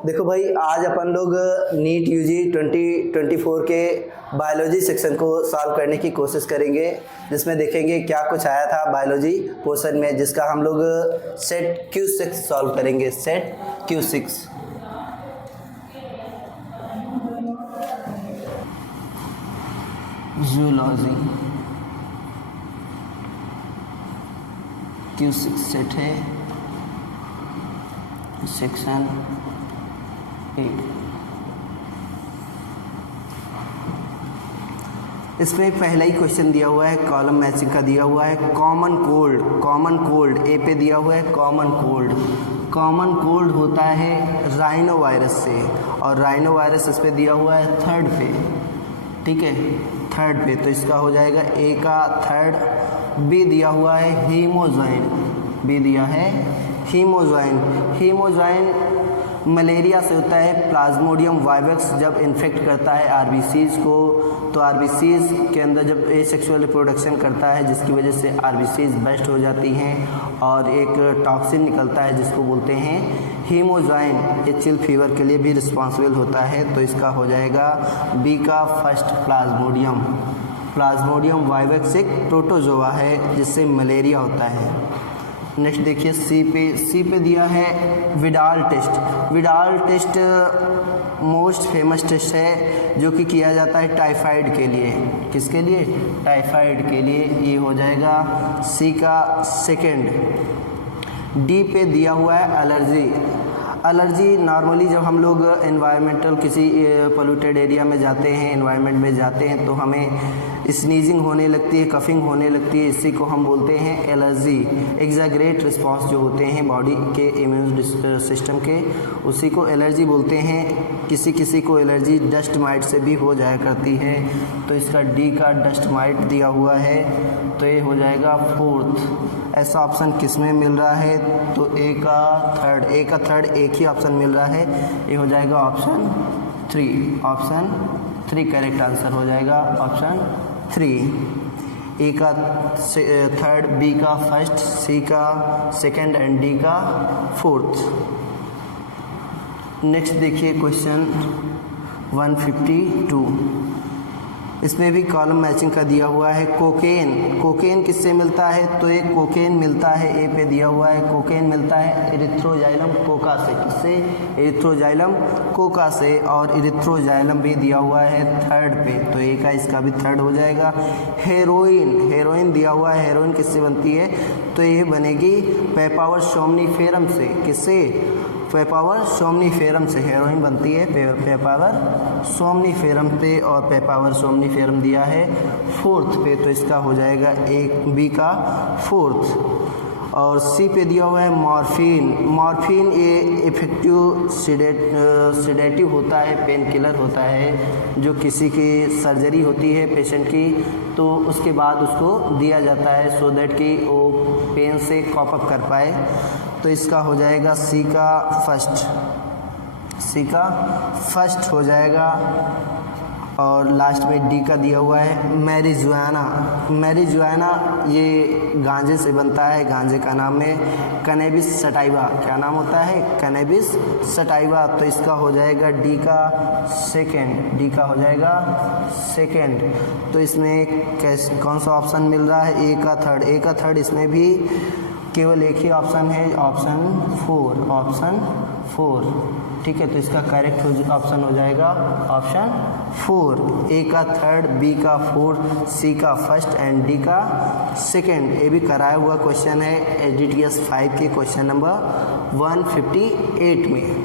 देखो भाई, आज अपन लोग नीट यूजी 2024 के बायोलॉजी सेक्शन को सॉल्व करने की कोशिश करेंगे, जिसमें देखेंगे क्या कुछ आया था बायोलॉजी पोर्शन में, जिसका हम लोग सेट Q6 सॉल्व करेंगे। Set Q6 zoology Q6 set है सेक्शन 8। इसमें पहला ही क्वेश्चन दिया हुआ है, कॉलम मैचिंग का दिया हुआ है। कॉमन कोल्ड ए पे दिया हुआ है। कॉमन कोल्ड होता है राइनो वायरस से, और राइनो वायरस इस पे दिया हुआ है थर्ड पे, ठीक है, थर्ड पे। तो इसका हो जाएगा ए का थर्ड। बी दिया हुआ है हीमोजाइन, बी दिया है हीमोजाइन मलेरिया से होता है। प्लाज्मोडियम वाइवेक्स जब इन्फेक्ट करता है आरबीसीज को, तो आरबीसीज के अंदर जब एसेक्सुअल रिप्रोडक्शन करता है, जिसकी वजह से आरबीसीज बस्ट हो जाती हैं और एक टॉक्सिन निकलता है जिसको बोलते हैं हीमोजाइन। ये चिल फीवर के लिए भी रिस्पॉन्सिबल होता है। तो इसका हो जाएगा बी का फर्स्ट प्लाज्मोडियम वाइवेक्स एक प्रोटोजोआ है जिससे मलेरिया होता है। नेक्स्ट देखिए सी पे दिया है Widal test most famous test है जो कि किया जाता है टाइफाइड के लिए। किसके लिए? टाइफाइड के लिए। ये हो जाएगा सी का सेकेंड। डी पे दिया हुआ है एलर्जी नॉर्मली जब हम लोग एनवायरमेंटल किसी पोल्यूटेड एरिया में जाते हैं, एनवायरनमेंट में जाते हैं, तो हमें स्नीजिंग होने लगती है, कफिंग होने लगती है, इसी को हम बोलते हैं एलर्जी। एग्जैगरेट रिस्पॉन्स जो होते हैं बॉडी के इम्यून सिस्टम के, उसी को एलर्जी बोलते हैं। किसी को एलर्जी डस्ट माइट से भी हो जाया करती है। तो इसका डी का डस्ट माइट दिया हुआ है, तो ये हो जाएगा फोर्थ। ऐसा ऑप्शन किस में मिल रहा है? तो ए का थर्ड एक ही ऑप्शन मिल रहा है, ये हो जाएगा ऑप्शन 3 करेक्ट आंसर हो जाएगा ऑप्शन 3। ए का थर्ड, बी का फर्स्ट, सी का सेकंड एंड डी का फोर्थ। नेक्स्ट देखिए क्वेश्चन 152। इसमें भी कॉलम मैचिंग का दिया हुआ है। कोकेन किससे मिलता है? तो एक कोकेन मिलता है, ए पे दिया हुआ है, कोकेन मिलता है इरिथ्रोजाइलम कोका से। किससे? इरिथ्रोजाइलम कोका से। और इरिथ्रोजाइलम भी दिया हुआ है थर्ड पे, तो ए का इसका भी थर्ड हो जाएगा। हेरोइन दिया हुआ है, हेरोइन किससे बनती है? तो ये बनेगी पेपावर सोमनीफेरम से। किससे? पेपावर सोमनीफेरम से हेरोइन बनती है, पेपावर सोमनीफेरम पे, और पेपावर सोमनीफेरम दिया है फोर्थ पे, तो इसका हो जाएगा एक बी का फोर्थ। और सी पे दिया हुआ है मॉर्फिन ये इफेक्टिव सिडेटिव होता है, पेन किलर होता है। जो किसी की सर्जरी होती है पेशेंट की, तो उसके बाद उसको दिया जाता है सो दैट कि वो पेन से कॉप अप कर पाए। तो इसका हो जाएगा सी का फर्स्ट हो जाएगा। और लास्ट में डी का दिया हुआ है मैरिजुआना ये गांजे से बनता है। गांजे का नाम है कैनेबिस सटाइवा। क्या नाम होता है? Cannabis sativa. तो इसका हो जाएगा डी का हो जाएगा सेकेंड। तो इसमें कौन सा ऑप्शन मिल रहा है? ए का थर्ड। इसमें भी केवल एक ही ऑप्शन है, ऑप्शन 4, ठीक है। तो इसका करेक्ट ऑप्शन हो जाएगा ऑप्शन 4। ए का थर्ड, बी का फोर्थ, सी का फर्स्ट एंड डी का सेकेंड। ये भी कराया हुआ क्वेश्चन है एचडीटीएस 5 के क्वेश्चन नंबर 158 में।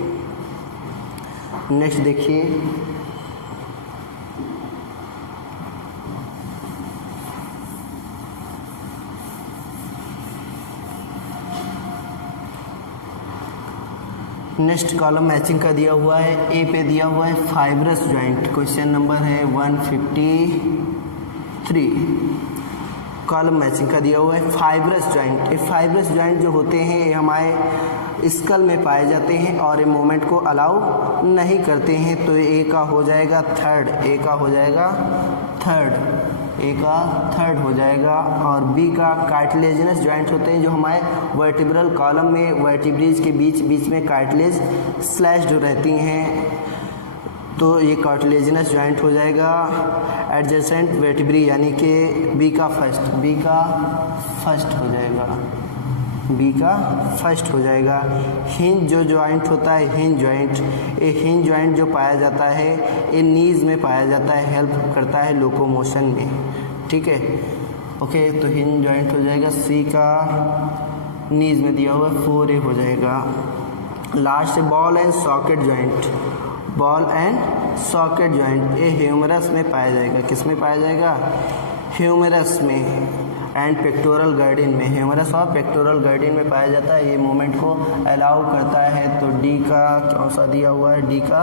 नेक्स्ट देखिए नेक्स्ट कॉलम मैचिंग का दिया हुआ है। ए पे दिया हुआ है फाइब्रस जॉइंट, क्वेश्चन नंबर है 153। कॉलम मैचिंग का दिया हुआ है फाइब्रस जॉइंट। ये फाइब्रस जॉइंट जो होते हैं ये हमारे स्कल में पाए जाते हैं और ये मूवमेंट को अलाउ नहीं करते हैं। तो ए का हो जाएगा थर्ड, ए का थर्ड हो जाएगा। और बी का कार्टिलेजिनस जॉइंट्स होते हैं जो हमारे वर्टिब्रल कॉलम में वर्टिब्रेज के बीच में कार्टिलेज स्लैश जो रहती हैं, तो ये कार्टिलेजिनस जॉइंट हो जाएगा। एडजेसेंट वर्टिब्री यानी कि बी का फर्स्ट हो जाएगा, बी का फर्स्ट हो जाएगा। हिंज जो जॉइंट होता है, हिंज जॉइंट, ये हिंज जॉइंट जो पाया जाता है ये नीज में पाया जाता है, हेल्प करता है लोकोमोशन में, ठीक है। ओके, तो हिंज जॉइंट हो जाएगा, सी का नीज में दिया हुआ 4A हो जाएगा। Last ball and socket joint, ball and socket joint ये ह्यूमरस में पाया जाएगा। किस में पाया जाएगा? ह्यूमरस में एंड पेक्टोरल गार्डिन में, ह्यूमरस और पेक्टोरल गार्डिन में पाया जाता है। ये मूवमेंट को अलाउ करता है। तो डी का कौन सा दिया हुआ है? डी का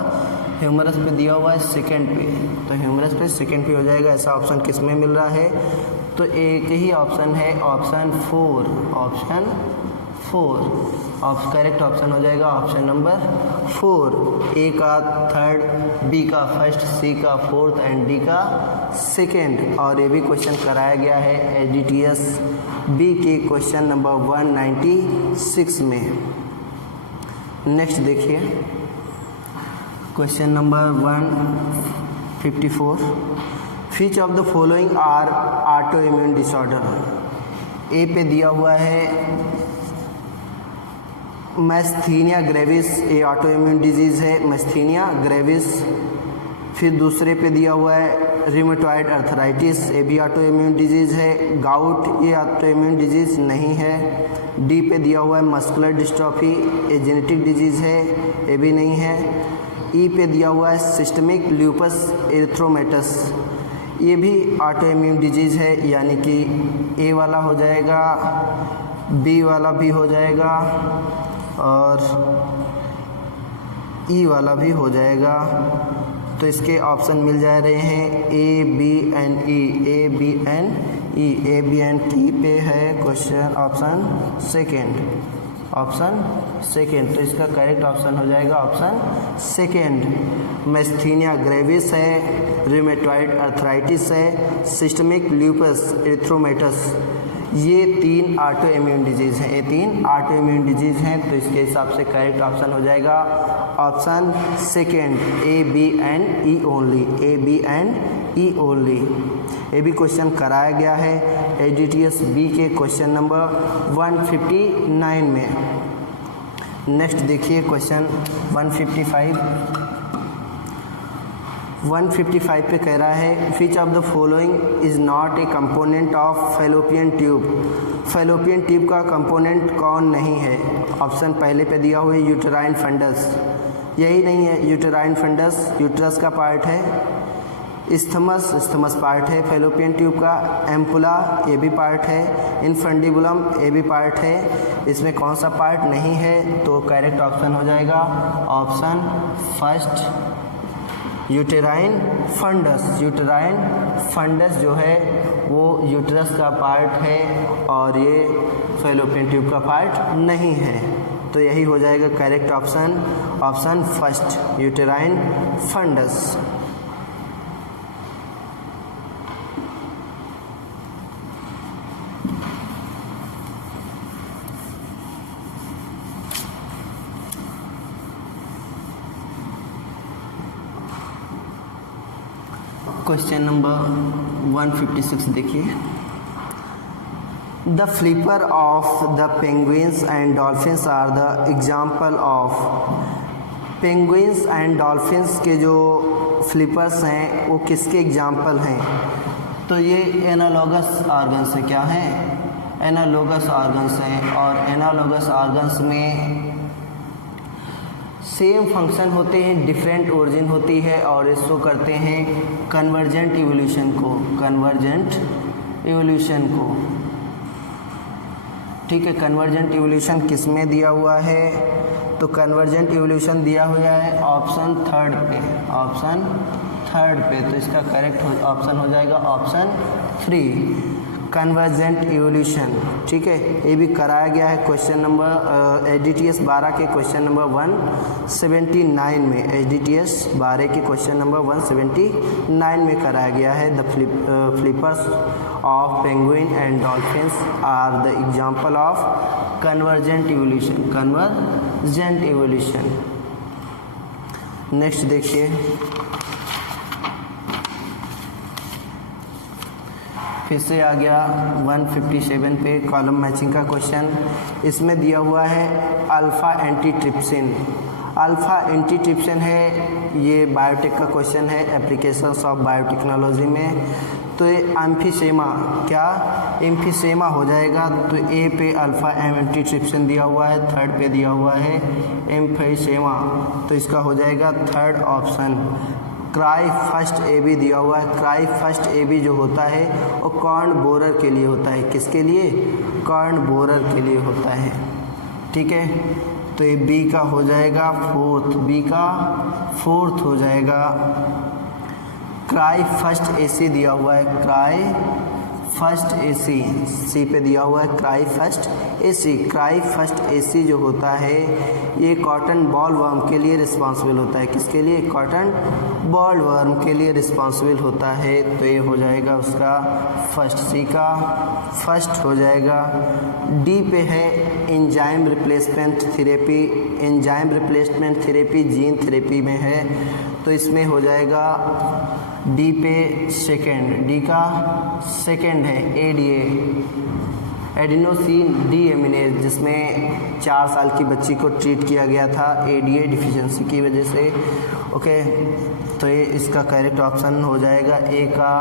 ह्यूमरस पे दिया हुआ है सेकंड पे, तो ह्यूमरस पे सेकंड पे हो जाएगा। ऐसा ऑप्शन किस में मिल रहा है? तो एक ही ऑप्शन है, ऑप्शन 4, ऑप्शन 4 करेक्ट ऑप्शन हो जाएगा ऑप्शन नंबर 4। ए का थर्ड, बी का फर्स्ट, सी का फोर्थ एंड डी का सेकेंड। और ये भी क्वेश्चन कराया गया है एडीटीएस बी के क्वेश्चन नंबर 196 में। नेक्स्ट देखिए question number 154, which of the following are autoimmune disorder. A पे दिया हुआ है मैस्थीनिया ग्रेविस, ये ऑटो इम्यून डिजीज़ है, मैस्थीनिया ग्रेविस। फिर दूसरे पे दिया हुआ है रिमेटॉइड अर्थराइटिस, ये भी ऑटो इम्यून डिजीज़ है। गाउट ये ऑटो इम्यून डिजीज़ नहीं है। डी पे दिया हुआ है मस्कुलर डिस्ट्रॉफी, ये जेनेटिक डिजीज़ है, ये भी नहीं है। ई पे दिया हुआ है सिस्टमिक ल्यूपस एरिथ्रोमेटस, ये भी ऑटो इम्यून डिजीज़ है, यानी कि ए वाला हो जाएगा, बी वाला भी हो जाएगा और ई वाला भी हो जाएगा। तो इसके ऑप्शन मिल जा रहे हैं A, B and E, A, B and E. A, B and T पे है question option second, option second. तो इसका करेक्ट ऑप्शन हो जाएगा ऑप्शन सेकेंड। मैस्थीनिया ग्रेविस है, रिमेटॉइड अर्थराइटिस है, सिस्टमिक ल्यूपस एरिथ्रोमेटस, ये 3 ऑटो इम्यून डिजीज़ हैं, ये 3 ऑटो इम्यून डिजीज़ हैं। तो इसके हिसाब से करेक्ट ऑप्शन हो जाएगा option second, A, B and E only, A, B and E only. ये भी क्वेश्चन कराया गया है एडीटीएस बी के क्वेश्चन नंबर 159 में। नेक्स्ट देखिए क्वेश्चन 155 पे कह रहा है which of the following is not a component of fallopian tube. Fallopian tube का कंपोनेंट कौन नहीं है? ऑप्शन पहले पे दिया हुआ है यूटेराइन फंडस, यही नहीं है। यूटेराइन फंडस यूट्रस का पार्ट है। इस्थमस पार्ट है फैलोपियन ट्यूब का। एम्पुला ये भी पार्ट है। इनफंडिबुलम ये भी पार्ट है। इसमें कौन सा पार्ट नहीं है? तो करेक्ट ऑप्शन हो जाएगा option first, uterine fundus. Uterine fundus जो है वो यूट्रस का पार्ट है और ये फैलोपियन ट्यूब का पार्ट नहीं है। तो यही हो जाएगा correct option, option first, uterine fundus. Question number 156 देखिए, the flipper of the penguins and dolphins are the example of. Penguins and dolphins के जो फ्लिपर्स हैं वो किसके एग्जाम्पल हैं? तो ये एनालॉगस ऑर्गन्स है। क्या हैं? एनालॉगस ऑर्गन्स हैं। और एनालॉगस ऑर्गन्स में सेम फंक्शन होते हैं, डिफरेंट ओरिजिन होती है और इसको करते हैं कन्वर्जेंट इवोल्यूशन को, कन्वर्जेंट इवोल्यूशन को। ठीक है, कन्वर्जेंट इवोल्यूशन किस में दिया हुआ है? तो कन्वर्जेंट इवोल्यूशन दिया हुआ है ऑप्शन थर्ड पे, ऑप्शन थर्ड पे। तो इसका करेक्ट ऑप्शन हो जाएगा ऑप्शन 3। कन्वर्जेंट इवोल्यूशन, ठीक है, ये भी कराया गया है क्वेश्चन नंबर एचडीटीएस 12 के क्वेश्चन नंबर 179 में, एचडीटीएस 12 के क्वेश्चन नंबर 179 में कराया गया है। The flippers of penguin and dolphins are the example of convergent evolution, convergent evolution. Next देखिए, फिर से आ गया 157 पे कॉलम मैचिंग का क्वेश्चन। इसमें दिया हुआ है अल्फ़ा एंटीट्रिप्सिन। अल्फ़ा एंटीट्रिप्सिन है, ये बायोटेक का क्वेश्चन है, एप्लीकेशंस ऑफ बायोटेक्नोलॉजी में। तो ये एम्फीसेमा, क्या एम्फीसेमा हो जाएगा, तो ए पे अल्फ़ा एंटीट्रिप्सिन दिया हुआ है, थर्ड पे दिया हुआ है एम्फीसेमा, तो इसका हो जाएगा third option. Cry first A B दिया हुआ है, क्राई फर्स्ट ए बी जो होता है वो कॉर्न बोरर के लिए होता है, किसके लिए, कॉर्न बोरर के लिए होता है, ठीक है। तो ये बी का हो जाएगा फोर्थ, बी का फोर्थ हो जाएगा। क्राई फर्स्ट ए सी दिया हुआ है, क्राई फर्स्ट ए सी पे दिया हुआ है क्राई फर्स्ट ए सी। क्राई फर्स्ट ए सी जो होता है ये कॉटन बॉल वर्म के लिए रिस्पॉन्सिबल होता है, किसके लिए, कॉटन बॉल वर्म के लिए रिस्पॉन्सिबल होता है। तो ये हो जाएगा उसका फर्स्ट, सी का फर्स्ट हो जाएगा। डी पे है enzyme replacement therapy, enzyme replacement therapy gene therapy में है, तो इसमें हो जाएगा डी पे सेकेंड, डी का सेकेंड है एडीए, एडिनोसिन डीएमिनेज, जिसमें 4 साल की बच्ची को ट्रीट किया गया था एडीए डिफिशिएंसी की वजह से, ओके। तो ये इसका करेक्ट ऑप्शन हो जाएगा ए का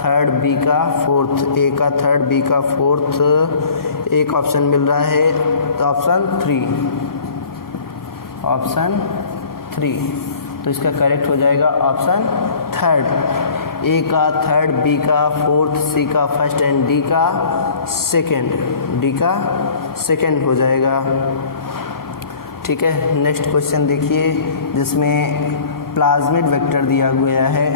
थर्ड, बी का फोर्थ, ए का थर्ड, बी का फोर्थ। एक ऑप्शन मिल रहा है तो ऑप्शन 3, ऑप्शन 3, तो इसका करेक्ट हो जाएगा ऑप्शन थर्ड। ए का थर्ड, बी का फोर्थ, सी का फर्स्ट एंड डी का सेकेंड, डी का सेकेंड हो जाएगा, ठीक है। नेक्स्ट क्वेश्चन देखिए, जिसमें प्लाज्मिड वेक्टर दिया गया है,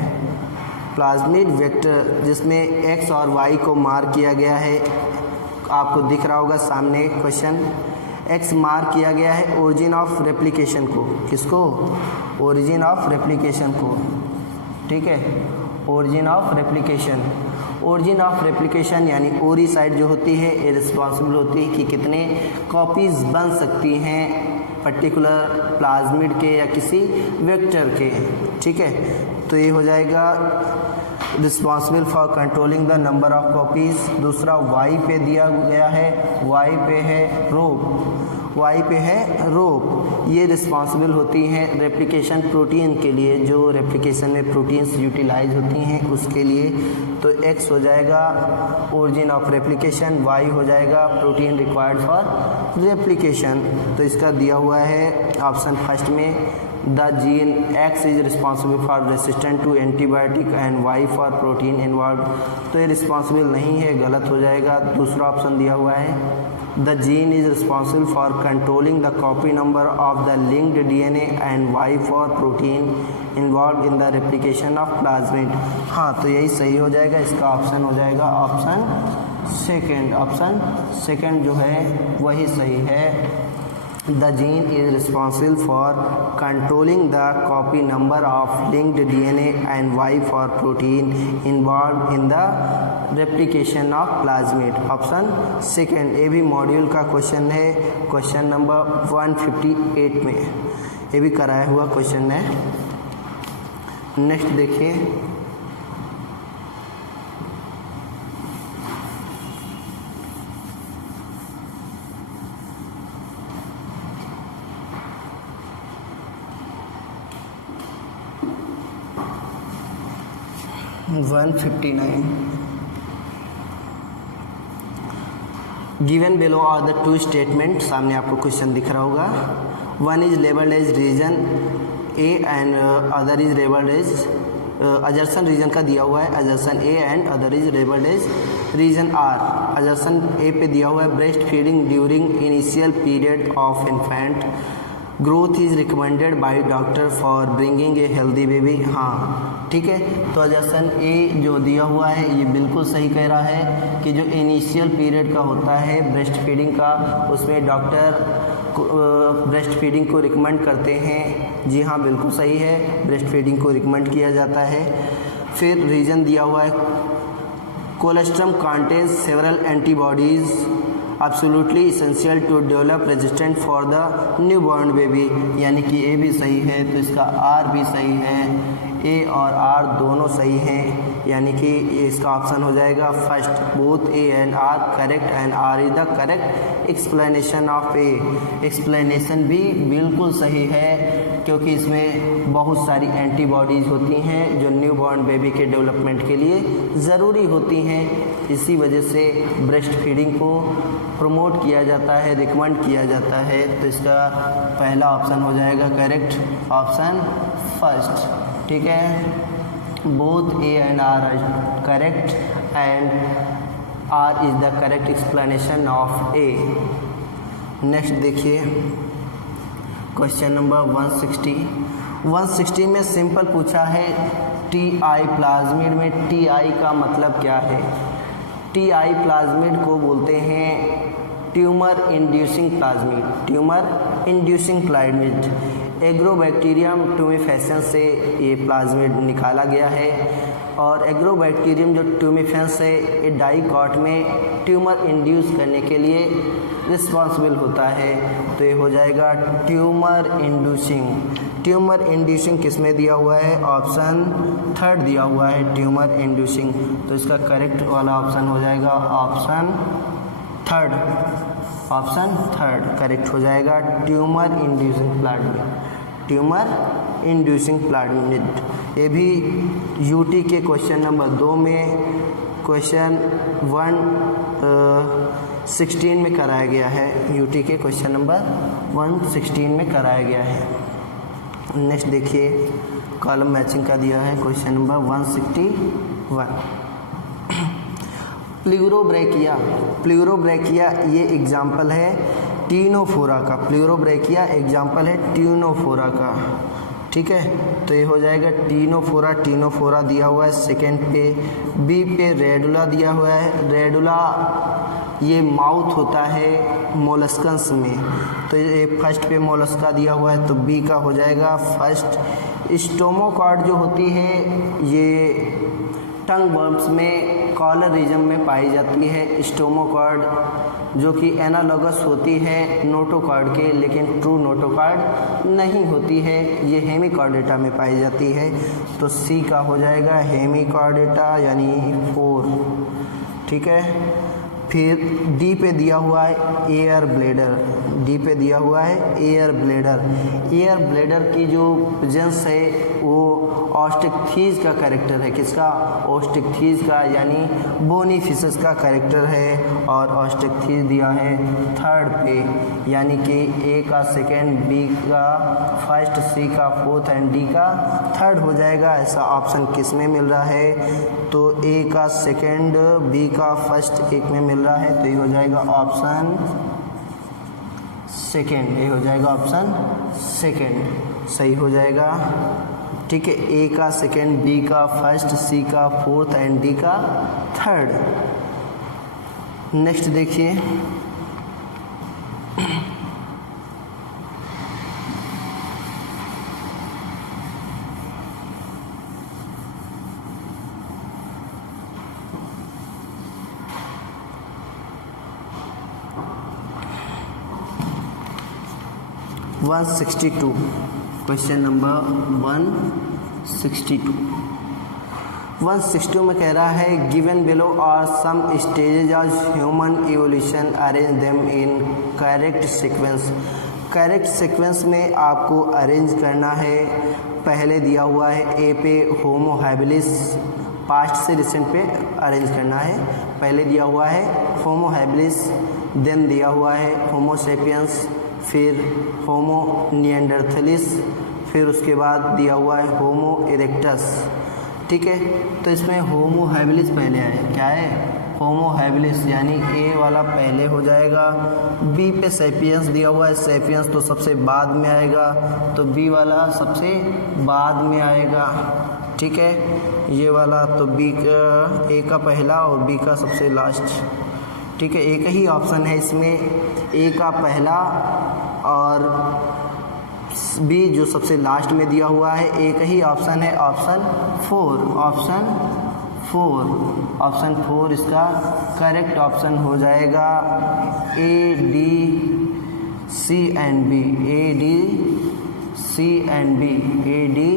प्लाज्मिड वेक्टर जिसमें एक्स और वाई को मार्क किया गया है, आपको दिख रहा होगा सामने क्वेश्चन। एक्स मार्क किया गया है ओरिजिन ऑफ रेप्लिकेशन को, किसको, ओरिजिन ऑफ रेप्लिकेशन को, ठीक है, origin of replication. Origin of replication यानी ओरी साइड जो होती है ये रिस्पॉन्सिबल होती है कि कितने कॉपीज बन सकती हैं पर्टिकुलर प्लाज्मिड के या किसी वेक्टर के, ठीक है। तो ये हो जाएगा responsible for controlling the number of copies. दूसरा वाई पे दिया गया है, वाई पे है रोप, वाई पे है रोप, ये रिस्पॉन्सिबल होती हैं रेप्लिकेशन प्रोटीन के लिए, जो रेप्लिकेशन में प्रोटीन्स यूटिलाइज होती हैं उसके लिए। तो एक्स हो जाएगा ओरिजिन ऑफ रेप्लिकेशन, वाई हो जाएगा प्रोटीन रिक्वायर्ड फॉर रेप्लिकेशन। तो इसका दिया हुआ है ऑप्शन फर्स्ट में the gene X is responsible for resistant to antibiotic and Y for protein involve, तो ये रिस्पॉन्सिबल नहीं है, गलत हो जाएगा। दूसरा ऑप्शन दिया हुआ है the gene is responsible for controlling the copy number of the linked DNA and Y for protein involve in the replication of plasmid. हाँ, तो यही सही हो जाएगा, इसका ऑप्शन हो जाएगा ऑप्शन सेकेंड, ऑप्शन सेकेंड जो है वही सही है। The gene is responsible for controlling the copy number of linked DNA and Y for protein involved in the replication of plasmid. Option second, ये भी मॉड्यूल का क्वेश्चन है, क्वेश्चन नंबर 158 में ये भी कराया हुआ क्वेश्चन है। नेक्स्ट देखिए, given below are the two statement, सामने आपको क्वेश्चन दिख रहा होगा। One is labelled as reason A and other is labelled as assertion reason का दिया हुआ है, assertion A and other is labelled as reason R. Assertion A पे दिया हुआ है breast feeding during initial period of infant, growth is recommended by doctor for bringing a healthy baby. हाँ ठीक है, तो ऑप्शन ए जो दिया हुआ है ये बिल्कुल सही कह रहा है कि जो इनिशियल पीरियड का होता है ब्रेस्ट फीडिंग का, उसमें डॉक्टर ब्रेस्ट फीडिंग को रिकमेंड करते हैं। जी हाँ बिल्कुल सही है, ब्रेस्ट फीडिंग को रिकमेंड किया जाता है। फिर रीज़न दिया हुआ है colostrum contains several antibodies absolutely essential to develop resistant for the new born baby, यानी कि ए भी सही है तो इसका आर भी सही है। ए और आर दोनों सही हैं, यानी कि इसका ऑप्शन हो जाएगा first, both A and R correct and R is the correct explanation of A. Explanation भी बिल्कुल सही है क्योंकि इसमें बहुत सारी एंटीबॉडीज़ होती हैं जो न्यू बॉर्न बेबी के डेवलपमेंट के लिए ज़रूरी होती हैं। इसी वजह से ब्रेस्ट फीडिंग को प्रमोट किया जाता है, रिकमेंड किया जाता है। तो इसका पहला ऑप्शन हो जाएगा करेक्ट, ऑप्शन फर्स्ट। ठीक है, both A and R correct and R is the correct explanation of A. Next देखिए क्वेश्चन नंबर 160 में सिंपल पूछा है टीआई प्लाज्मिड में टीआई का मतलब क्या है। टीआई प्लाज्मिड को बोलते हैं tumour inducing plasmid, tumour inducing plasmid. Agrobacterium tumefaciens से ये प्लाज्मिड निकाला गया है और एग्रोबैक्टीरियम जो ट्यूमिफेंस है ये डाइकॉट में ट्यूमर इंड्यूस करने के लिए रिस्पॉन्सिबल होता है। तो ये हो जाएगा ट्यूमर इंड्यूसिंग। ट्यूमर इंड्यूसिंग किस में दिया हुआ है, ऑप्शन थर्ड दिया हुआ है ट्यूमर इंड्यूसिंग। तो इसका करेक्ट वाला ऑप्शन हो जाएगा option third, option third correct हो जाएगा tumour inducing plasmid, tumour inducing plasmid. ये भी यूटी के क्वेश्चन नंबर 2 में क्वेश्चन 116 में कराया गया है, यूटी के क्वेश्चन नंबर 116 में कराया गया है। नेक्स्ट देखिए कॉलम मैचिंग का दिया है क्वेश्चन नंबर 161। प्लूरोब्रैकिया, प्लूरोब्रैकिया ये एग्जाम्पल है टीनोफोरा का, प्लूरोब्रैकिया एग्जाम्पल है टीनोफोरा का। ठीक है, तो ये हो जाएगा टीनोफोरा, टीनोफोरा दिया हुआ है सेकेंड पे। बी पे रेडुला दिया हुआ है, रेडुला ये माउथ होता है मोलस्कन्स में, तो ये फर्स्ट पे मोलस्का दिया हुआ है तो बी का हो जाएगा फर्स्ट। स्टोमोकॉर्ड जो होती है ये टंग वर्म्स में कॉलर रीजन में पाई जाती है स्टोमोकॉर्ड, जो कि एनालॉगस होती है नोटोकॉर्ड के, लेकिन ट्रू नोटोकॉर्ड नहीं होती है, ये हेमिकॉर्डेटा में पाई जाती है। तो सी का हो जाएगा हेमिकॉर्डेटा यानी 4। ठीक है, फिर डी पे दिया हुआ है एयर ब्लेडर, डी पे दिया हुआ है एयर ब्लेडर। एयर ब्लेडर की जो प्रेजेंस है वो ऑस्टिकथीज का कैरेक्टर है, किसका, ऑस्टिकथीज का, यानी बोनी फिशेस का कैरेक्टर है। और ऑस्टिकथीज दिया है थर्ड पे, यानी कि ए का सेकेंड, बी का फर्स्ट, सी का फोर्थ एंड डी का थर्ड हो जाएगा। ऐसा ऑप्शन किस में मिल रहा है, तो ए का सेकेंड, बी का फर्स्ट एक में मिल रहा है, तो ये हो जाएगा ऑप्शन सेकेंड, ये हो जाएगा ऑप्शन सेकेंड सही हो जाएगा। ठीक है, ए का सेकेंड, बी का फर्स्ट, सी का फोर्थ एंड डी का थर्ड। नेक्स्ट देखिए 162, क्वेश्चन नंबर 162 में कह रहा है given below are some stages of human evolution, arrange them in correct sequence. Correct sequence में आपको अरेंज करना है। पहले दिया हुआ है ए पे होमो हैबिलिस, पास्ट से रिसेंट पे अरेंज करना है। पहले दिया हुआ है होमो हैबिलिस, देन दिया हुआ है होमो सेपियंस, फिर होमो निएंडरथलिस, फिर उसके बाद दिया हुआ है होमो इरेक्टस। ठीक है, तो इसमें होमो हैबिलिस पहले आए, क्या है, होमो हैबिलिस यानी ए वाला पहले हो जाएगा। बी पे सेपियंस दिया हुआ है, सेपियंस तो सबसे बाद में आएगा, तो बी वाला सबसे बाद में आएगा। ठीक है, ये वाला तो बी का ए का पहला और बी का सबसे लास्ट। ठीक है, एक ही ऑप्शन है इसमें, ए का पहला और बी जो सबसे लास्ट में दिया हुआ है, एक ही ऑप्शन है, ऑप्शन 4 इसका करेक्ट ऑप्शन हो जाएगा। A D C and B, A D C and B, A D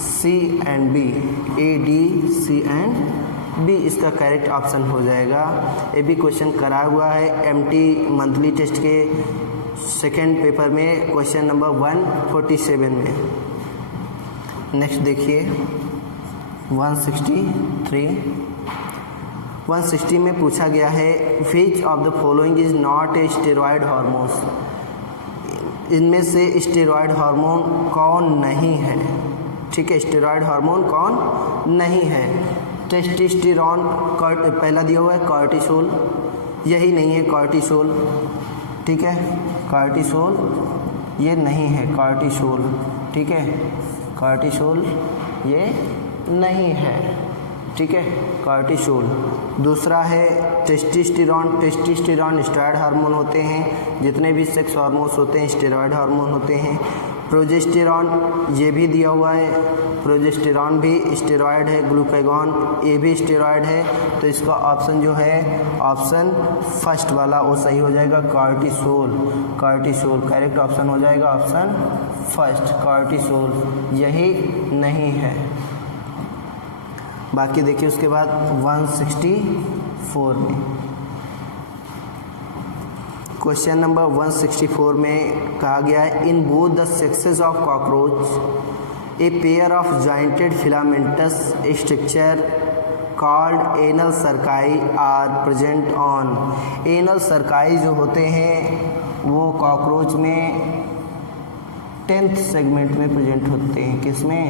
C and B, A D C and B इसका करेक्ट ऑप्शन हो जाएगा। ये भी क्वेश्चन करा हुआ है एमटी मंथली टेस्ट के सेकेंड पेपर में, क्वेश्चन नंबर 147 में। नेक्स्ट देखिए 160 में पूछा गया है which of the following is not a steroid hormones, इनमें से स्टेरॉयड हार्मोन कौन नहीं है। ठीक है, स्टेरॉयड हार्मोन कौन नहीं है। टेस्टोस्टेरोन पहला दिया हुआ है, कॉर्टिसोल यही नहीं है, कॉर्टिसोल। ठीक है, कॉर्टिसोल ये नहीं है, कॉर्टिसोल। ठीक है, कॉर्टिसोल ये नहीं है। ठीक है, कॉर्टिसोल। दूसरा है टेस्टोस्टेरोन, टेस्टोस्टेरोन स्टेरॉयड हार्मोन होते हैं, जितने भी सेक्स हार्मोन्स होते हैं स्टेरॉयड हार्मोन होते हैं। प्रोजेस्टेरॉन ये भी दिया हुआ है, प्रोजेस्टेरॉन भी स्टेरॉयड है। ग्लूकागॉन ये भी स्टेरॉयड है, तो इसका ऑप्शन जो है ऑप्शन फर्स्ट वाला वो सही हो जाएगा, कॉर्टिसोल। कॉर्टिसोल करेक्ट ऑप्शन हो जाएगा, ऑप्शन फर्स्ट कॉर्टिसोल यही नहीं है। बाकी देखिए उसके बाद 164 में, क्वेश्चन नंबर 164 में कहा गया है in both the sexes of cockroach a pair of jointed filamentous structure called anal cerci are present on. Anal cerci जो होते हैं वो कॉकरोच में 10th सेगमेंट में प्रेजेंट होते हैं। किसमें?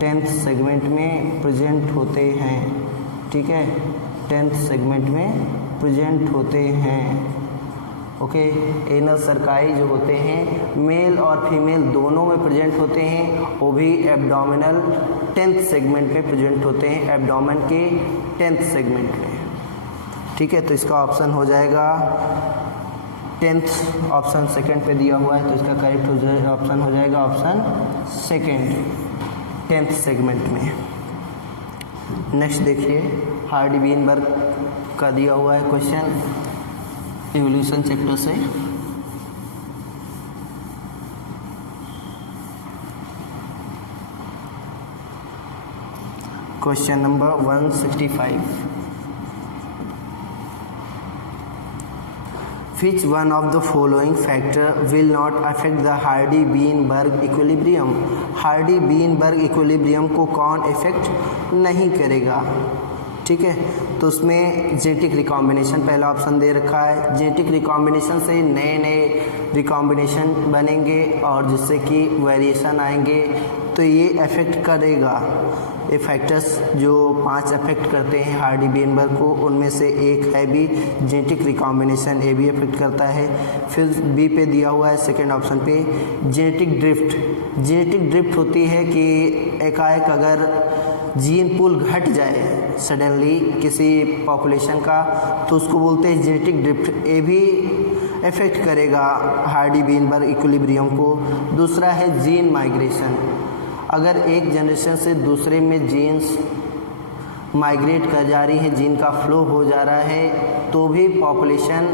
10th सेगमेंट में प्रेजेंट होते हैं। ठीक है, 10th सेगमेंट में प्रेजेंट होते हैं। ओके, एनल सर्काई जो होते हैं मेल और फीमेल दोनों में प्रेजेंट होते हैं, वो भी एब्डोमिनल 10th सेगमेंट में प्रेजेंट होते हैं, एब्डोमेन के 10th सेगमेंट में। ठीक है, तो इसका ऑप्शन हो जाएगा 10th ऑप्शन सेकंड पे दिया हुआ है, तो इसका करेक्ट ऑप्शन हो जाएगा ऑप्शन सेकंड 10th सेगमेंट में। नेक्स्ट देखिए हार्डी वीनबर्ग का दिया हुआ है क्वेश्चन इवोल्यूशन चैप्टर से। Question number 165 Which one of the following factor will not affect the Hardy-Weinberg equilibrium? Hardy-Weinberg equilibrium को कौन इफेक्ट नहीं करेगा? ठीक है, तो उसमें जेनेटिक रिकॉम्बिनेशन पहला ऑप्शन दे रखा है। जेनेटिक रिकॉम्बिनेशन से नए नए रिकॉम्बिनेशन बनेंगे और जिससे कि वेरिएशन आएंगे, तो ये अफेक्ट करेगा। ये फैक्टर्स जो 5 अफेक्ट करते हैं हार्डी वीनबर्ग को, उनमें से एक है भी जेनेटिक रिकॉम्बिनेशन, ये भी अफेक्ट करता है। फिर बी पे दिया हुआ है सेकेंड ऑप्शन पे जेनेटिक ड्रिफ्ट। जेनेटिक ड्रिफ्ट होती है कि एकाएक अगर जीन पूल घट जाए सडनली किसी पॉपुलेशन का, तो उसको बोलते हैं जेनेटिक ड्रिफ्ट। ये भी इफेक्ट करेगा हार्डी वीनबर्ग इक्विलिब्रियम को। दूसरा है जीन माइग्रेशन। अगर एक जनरेशन से दूसरे में जीन्स माइग्रेट कर जा रही है, जीन का फ्लो हो जा रहा है, तो भी पॉपुलेशन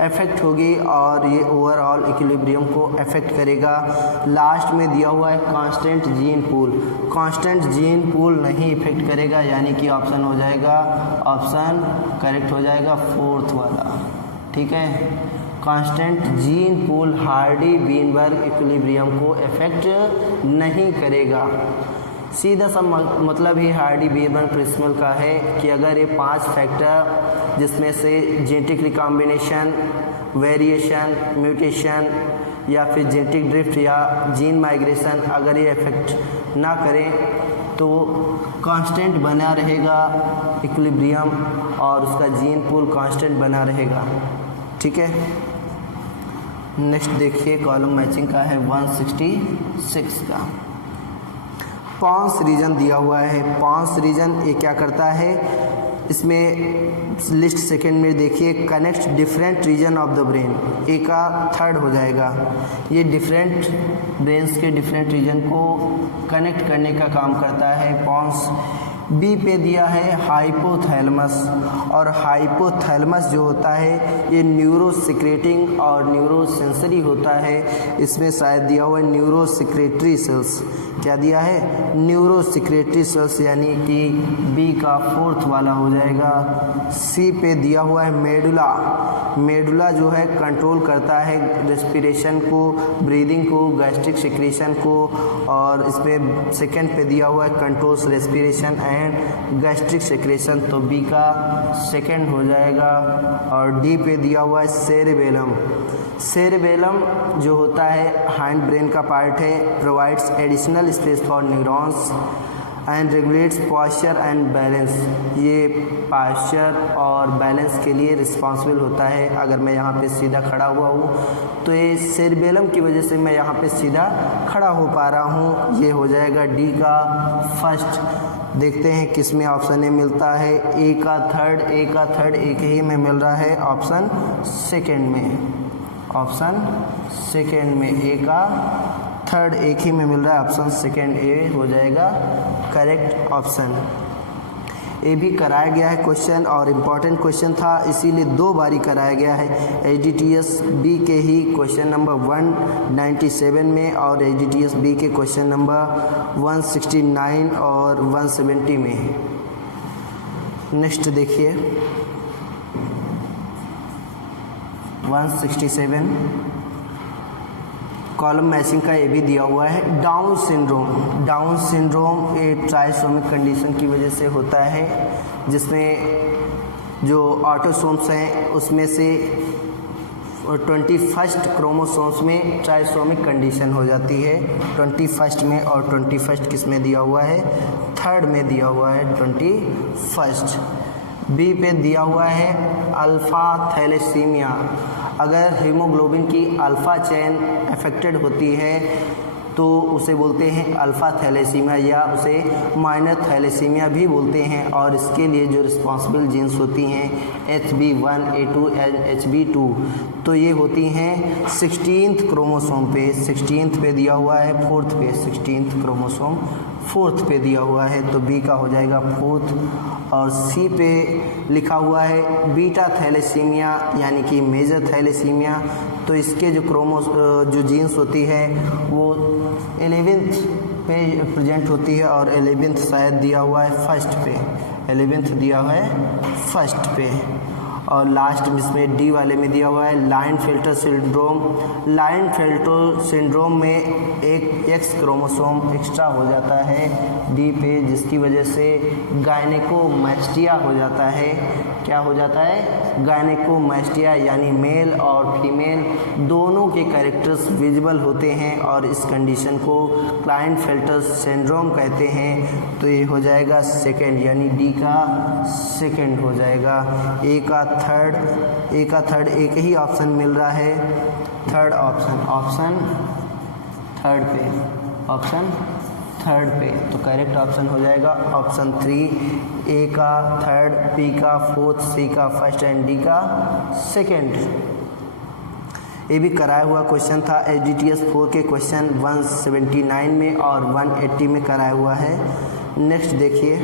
अफेक्ट होगी और ये ओवरऑल इक्विलिब्रियम को अफेक्ट करेगा। लास्ट में दिया हुआ है constant gene pool. Constant gene pool नहीं इफेक्ट करेगा, यानी कि ऑप्शन हो जाएगा, ऑप्शन करेक्ट हो जाएगा 4th वाला। ठीक है, constant gene pool Hardy Weinberg equilibrium को इफेक्ट नहीं करेगा। सीधा सा मतलब ही हार्डी वीनबर्ग प्रिंसिपल का है कि अगर ये 5 फैक्टर जिसमें से जेनेटिक रिकॉम्बिनेशन, वेरिएशन, म्यूटेशन, या फिर जेनेटिक ड्रिफ्ट या जीन माइग्रेशन अगर ये इफेक्ट ना करें तो कांस्टेंट बना रहेगा इक्विलिब्रियम और उसका जीन पूल कांस्टेंट बना रहेगा। ठीक है, नेक्स्ट देखिए कॉलम मैचिंग का है 166 का। पॉन्स रीजन दिया हुआ है। पॉन्स रीजन ये क्या करता है, इसमें लिस्ट सेकंड में देखिए connect different region of the brain, A का थर्ड हो जाएगा। ये डिफरेंट ब्रेन्स के डिफरेंट रीजन को कनेक्ट करने का काम करता है पॉन्स। बी पे दिया है हाइपोथैलेमस, और हाइपोथैलेमस जो होता है ये न्यूरो सिक्रेटिंग और न्यूरो सेंसरी होता है। इसमें शायद दिया हुआ है न्यूरो सिक्रेटरी सेल्स, क्या दिया है, न्यूरो सिक्रेटरी सेल्स, यानी कि बी का फोर्थ वाला हो जाएगा। सी पे दिया हुआ है मेडुला। मेडुला जो है कंट्रोल करता है रेस्पिरेशन को, ब्रीदिंग को, गैस्ट्रिक सिक्रेशन को, और इसमें सेकंड पे दिया हुआ है controls respiration and gastric secretion, तो बी का सेकंड हो जाएगा। और डी पे दिया हुआ है सेरेबेलम। सेरेबेलम जो होता है हैंड ब्रेन का पार्ट है, provides additional space for neurons and regulates posture and balance. ये पॉस्चर और बैलेंस के लिए रिस्पॉन्सिबल होता है। अगर मैं यहाँ पे सीधा खड़ा हुआ हूँ तो ये सेरेबेलम की वजह से मैं यहाँ पे सीधा खड़ा हो पा रहा हूँ। ये हो जाएगा डी का फर्स्ट। देखते हैं किस में ऑप्शन ए मिलता है, ए का थर्ड, ए का थर्ड एक ही में मिल रहा है ऑप्शन सेकेंड में। ऑप्शन सेकेंड में ए का थर्ड एक ही में मिल रहा है, ऑप्शन सेकेंड ए हो जाएगा करेक्ट ऑप्शन। ए भी कराया गया है क्वेश्चन और इम्पॉर्टेंट क्वेश्चन था, इसीलिए 2 बारी कराया गया है। HDTS बी के ही क्वेश्चन नंबर 197 में और HDTS बी के क्वेश्चन नंबर 169 और 170 में। नेक्स्ट देखिए 167 कॉलम मैचिंग का ये भी दिया हुआ है। Down syndrome. डाउन सिंड्रोम एक ट्राइसोमिक कंडीशन की वजह से होता है, जिसमें जो ऑटोसोम्स हैं उसमें से 21st क्रोमोसोम्स में ट्राइसोमिक कंडीशन हो जाती है 21st में, और 21st किस में दिया हुआ है, थर्ड में दिया हुआ है 21st। बी पे दिया हुआ है अल्फ़ा थैलेसीमिया। अगर हीमोग्लोबिन की अल्फ़ा चेन अफेक्टेड होती है तो उसे बोलते हैं अल्फ़ा थैलेसीमिया, या उसे माइनर थैलेसीमिया भी बोलते हैं। और इसके लिए जो रिस्पॉन्सिबल जीन्स होती हैं HB1, A2 एंड HB2, तो ये होती हैं 16th क्रोमोसोम पे। 16th पे दिया हुआ है, 4th पे, 16th क्रोमोसोम 4th पे दिया हुआ है, तो बी का हो जाएगा 4th। और सी पे लिखा हुआ है बीटा थैलेसीमिया यानी कि मेजर थैलेसीमिया, तो इसके जो जीन्स होती है वो 11th पे प्रेजेंट होती है, और 11th शायद दिया हुआ है फर्स्ट पे, 11th दिया हुआ है फर्स्ट पे। और लास्ट इसमें डी वाले में दिया हुआ है लाइनफेल्टर सिंड्रोम। लाइनफेल्टर सिंड्रोम में एक एक्स क्रोमोसोम एक्स्ट्रा हो जाता है डी पे, जिसकी वजह से गायनेकोमैस्टिया हो जाता है। क्या हो जाता है, गायनेकोमैस्टिया, यानी मेल और फीमेल दोनों के कैरेक्टर्स विजिबल होते हैं, और इस कंडीशन को क्लाइनफेल्टर सिंड्रोम कहते हैं। तो ये हो जाएगा सेकेंड, यानी डी का सेकेंड हो जाएगा। ए का थर्ड एक ही ऑप्शन मिल रहा है, थर्ड ऑप्शन थर्ड पे, ऑप्शन थर्ड पे, तो करेक्ट ऑप्शन हो जाएगा ऑप्शन 3। ए का थर्ड, बी का फोर्थ, सी का फर्स्ट एंड डी का सेकेंड। ये भी कराया हुआ क्वेश्चन था HDTS 4 के क्वेश्चन 179 में और 180 में कराया हुआ है। नेक्स्ट देखिए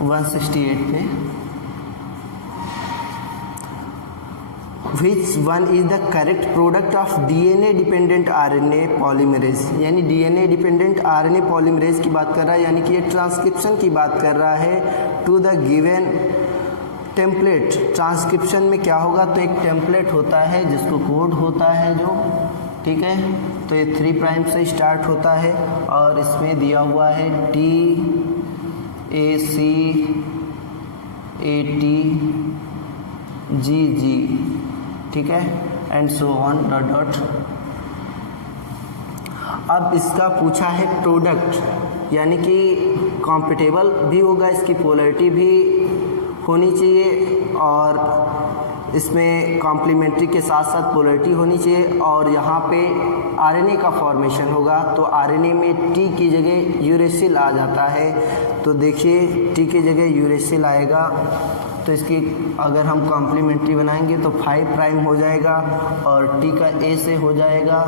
168 पे, Which one is the correct product of DNA dependent RNA polymerase? यानी DNA डिपेंडेंट RNA polymerase की बात कर रहा है, यानी कि ये ट्रांसक्रिप्शन की बात कर रहा है। To the given template, transcription में क्या होगा, तो एक टेम्पलेट होता है जिसको कोड होता है जो, ठीक है, तो ये 3 प्राइम से स्टार्ट होता है और इसमें दिया हुआ है TACATGG, ठीक है, and so on dot dot. अब इसका पूछा है प्रोडक्ट, यानी कि कॉम्पिटेबल भी होगा, इसकी पोलैरिटी भी होनी चाहिए और इसमें कॉम्प्लीमेंट्री के साथ साथ पोलैरिटी होनी चाहिए और यहाँ पे आरएनए का फॉर्मेशन होगा। तो आरएनए में टी की जगह यूरेसिल आ जाता है, तो देखिए टी की जगह यूरेसिल आएगा, तो इसकी अगर हम कॉम्प्लीमेंट्री बनाएंगे तो 5 प्राइम हो जाएगा और टी का ए से हो जाएगा,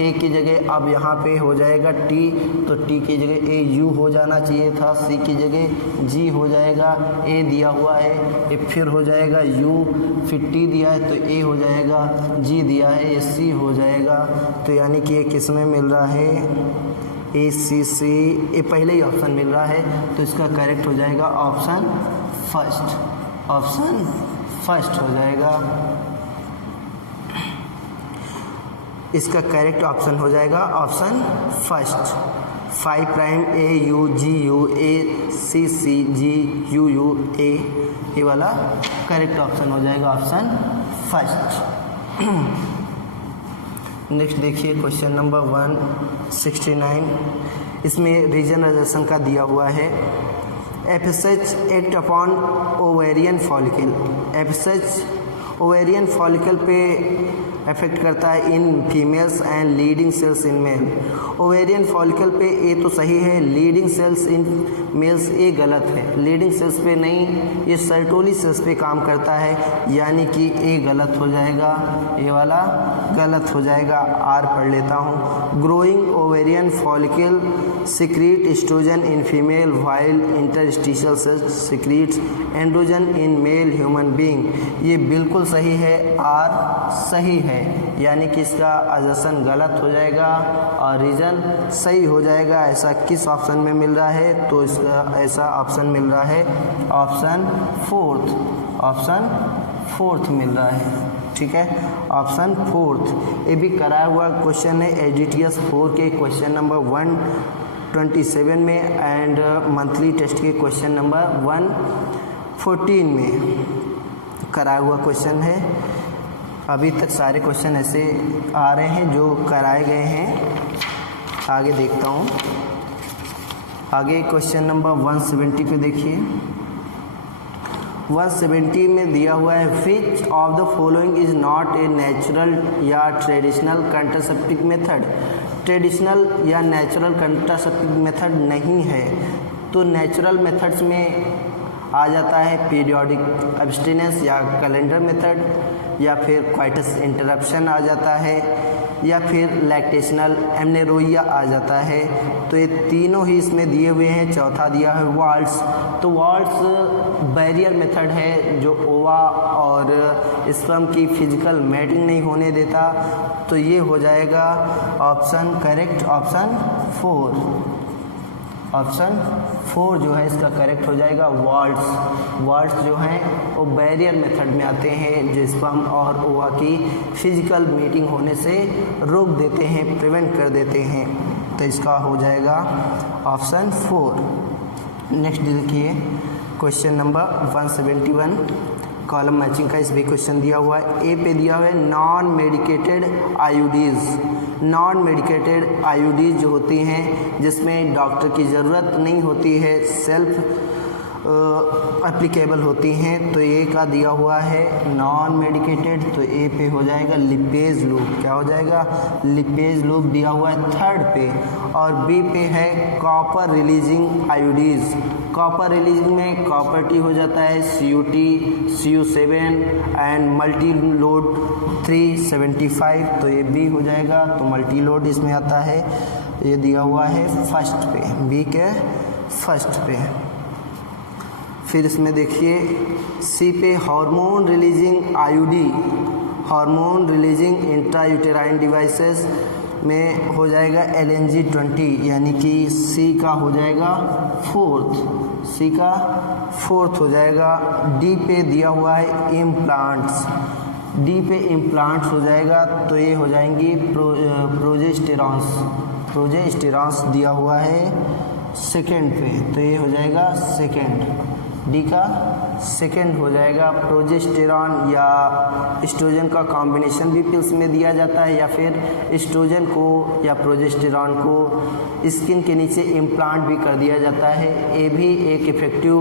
ए की जगह अब यहाँ पे हो जाएगा टी, तो टी की जगह ए यू हो जाना चाहिए था, सी की जगह जी हो जाएगा, ए दिया हुआ है, ए फिर हो जाएगा यू, फिर टी दिया है तो ए हो जाएगा, जी दिया है ये सी हो जाएगा। तो यानी कि ये किस में मिल रहा है, ACC, ये पहले ही ऑप्शन मिल रहा है, तो इसका करेक्ट हो जाएगा ऑप्शन फर्स्ट, ऑप्शन फर्स्ट हो जाएगा, इसका करेक्ट ऑप्शन हो जाएगा option first. 5 prime AUGU ACCGUU A, ये वाला करेक्ट ऑप्शन हो जाएगा ऑप्शन फर्स्ट। नेक्स्ट देखिए क्वेश्चन नंबर 169, इसमें रीजनराइजेशन का दिया हुआ है। FSH act upon ovarian follicle, FSH ovarian follicle पे अफेक्ट करता है in females and leading cells in male. Ovarian follicle पे ए तो सही है, leading cells in males A गलत है, लीडिंग सेल्स पे नहीं, ये सर्टोली सेल्स पे काम करता है, यानी कि ए गलत हो जाएगा, ये वाला गलत हो जाएगा। आर पढ़ लेता हूँ। Growing ovarian follicle secrete estrogen in female while interstitial cells secrets androgen in male human being, ये बिल्कुल सही है, आर सही है, यानी कि इसका अजसन गलत हो जाएगा और रीजन सही हो जाएगा। ऐसा किस ऑप्शन में मिल रहा है, तो इसका ऐसा ऑप्शन मिल रहा है ऑप्शन फोर्थ, ऑप्शन फोर्थ मिल रहा है, ठीक है, ऑप्शन फोर्थ। ये भी कराया हुआ क्वेश्चन है एजीटीएस 4 के क्वेश्चन नंबर 127 में एंड मंथली टेस्ट के क्वेश्चन नंबर 114 में कराया हुआ क्वेश्चन है। अभी तक सारे क्वेश्चन ऐसे आ रहे हैं जो कराए गए हैं। आगे देखता हूँ, आगे क्वेश्चन नंबर 170 पे देखिए। 170 में दिया हुआ है which of the following is not a natural या ट्रेडिशनल कंट्रासेप्टिव मेथड। ट्रेडिशनल या नेचुरल कंट्रासेप्टिव मेथड नहीं है, तो नेचुरल मेथड्स में आ जाता है पीरियोडिक एब्स्टिनेंस या कैलेंडर मेथड, या फिर क्वाइटस इंटरप्शन आ जाता है, या फिर लैक्टेशनल एमनेरोइया आ जाता है। तो ये तीनों ही इसमें दिए हुए हैं। चौथा दिया है वाल्ट्स, तो वाल्ट्स बैरियर मेथड है जो ओवा और स्पर्म की फिजिकल मैटिंग नहीं होने देता, तो ये हो जाएगा ऑप्शन करेक्ट, ऑप्शन 4, ऑप्शन 4 जो है इसका करेक्ट हो जाएगा। वाल्ट्स जो हैं वो बैरियर मेथड में आते हैं, जो स्पर्म और ओवा की फिजिकल मीटिंग होने से रोक देते हैं, प्रिवेंट कर देते हैं, तो इसका हो जाएगा ऑप्शन 4। नेक्स्ट देखिए क्वेश्चन नंबर 171, कॉलम मैचिंग का इस भी क्वेश्चन दिया हुआ है। ए पे दिया हुआ है नॉन मेडिकेटेड आईयूडीज़। नॉन मेडिकेटेड आईयूडीज़ जो होती हैं जिसमें डॉक्टर की ज़रूरत नहीं होती है, सेल्फ एप्लीकेबल होती हैं, तो ए का दिया हुआ है नॉन मेडिकेटेड, तो ए पे हो जाएगा लिपेज लूप। क्या हो जाएगा, लिपेज लूप दिया हुआ है थर्ड पे। और बी पे है कॉपर रिलीजिंग आईयूडीज़। कॉपर रिलीजिंग में कॉपर टी हो जाता है CuT, Cu7 and multi load 375, तो ये बी हो जाएगा। तो मल्टी लोड इसमें आता है, ये दिया हुआ है फर्स्ट पे, बी के फर्स्ट पे। फिर इसमें देखिए सी पे hormone releasing IUD, hormone releasing intrauterine devices में हो जाएगा LNG20, यानी कि सी का हो जाएगा फोर्थ, सी का फोर्थ हो जाएगा। डी पे दिया हुआ है इम्प्लांट्स, डी पे इम्प्लांट्स हो जाएगा, तो ये हो जाएंगी प्रोजेस्टेरॉन्स। प्रोजेस्टेरॉन्स दिया हुआ है सेकेंड पे, तो ये हो जाएगा सेकेंड, डी का सेकेंड हो जाएगा। प्रोजेस्टेरॉन या एस्ट्रोजन का कॉम्बिनेशन भी पिल्स में दिया जाता है, या फिर एस्ट्रोजन को या प्रोजेस्टेरॉन को स्किन के नीचे इम्प्लांट भी कर दिया जाता है। ये भी एक इफेक्टिव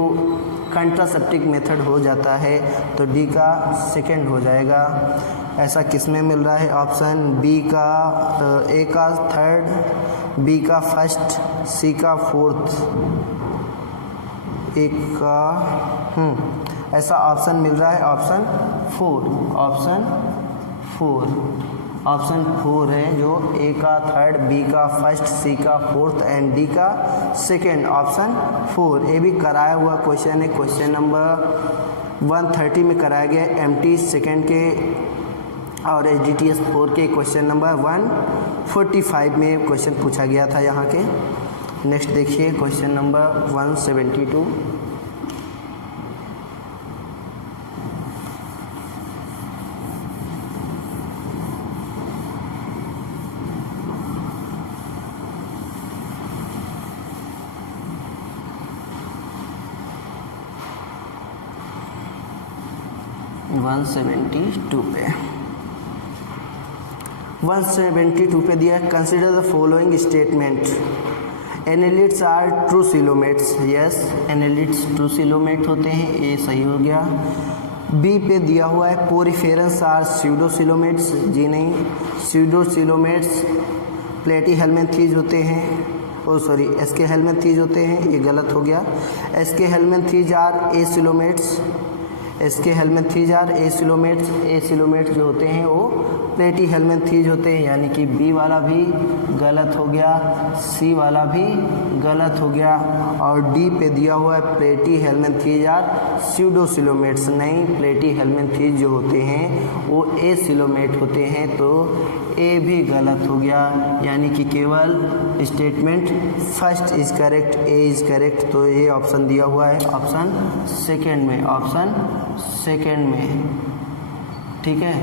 कंट्रासेप्टिक मेथड हो जाता है, तो डी का सेकेंड हो जाएगा। ऐसा किस में मिल रहा है? ऑप्शन बी का ए का थर्ड, बी का फर्स्ट, सी का फोर्थ, एक का ऐसा ऑप्शन मिल रहा है ऑप्शन फोर। ऑप्शन फोर है जो ए का थर्ड, बी का फर्स्ट, सी का फोर्थ एंड डी का सेकेंड, ऑप्शन फोर। ये भी कराया हुआ क्वेश्चन है, क्वेश्चन नंबर 130 में कराया गया एमटी सेकेंड के और एचडीटीएस 4 के क्वेश्चन नंबर 145 में क्वेश्चन पूछा गया था यहाँ के। नेक्स्ट देखिए क्वेश्चन नंबर 172। पे 172 पे दिया है, consider the following statement. Annelids are true coelomates. Yes, annelids true coelomate होते हैं, ये सही हो गया। बी पे दिया हुआ है पोरिफेरस आर स्यूडो सिलोमेट्स। जी नहीं, स्यूडो सिलोमेट्स प्लेटीहेल्मिन्थीज होते हैं, एसके हेल्मिन्थीज होते हैं, ये गलत हो गया। Aschelminthes are acoelomates. Aschelminthes are acoelomates. Acoelomates जो होते हैं वो प्लेटीहेल्मिन्थीज होते हैं, यानी कि बी वाला भी गलत हो गया, सी वाला भी गलत हो गया। और डी पे दिया हुआ है प्लेटीहेल्मिन्थीज आर स्यूडो सिलोमेट्स। नहीं, प्लेटीहेल्मिन्थीज जो होते हैं वो ए सिलोमेट होते हैं, तो ए भी गलत हो गया, यानी कि केवल statement first is correct, A is correct. तो ये ऑप्शन दिया हुआ है ऑप्शन सेकेंड में, ऑप्शन सेकेंड में, ठीक है,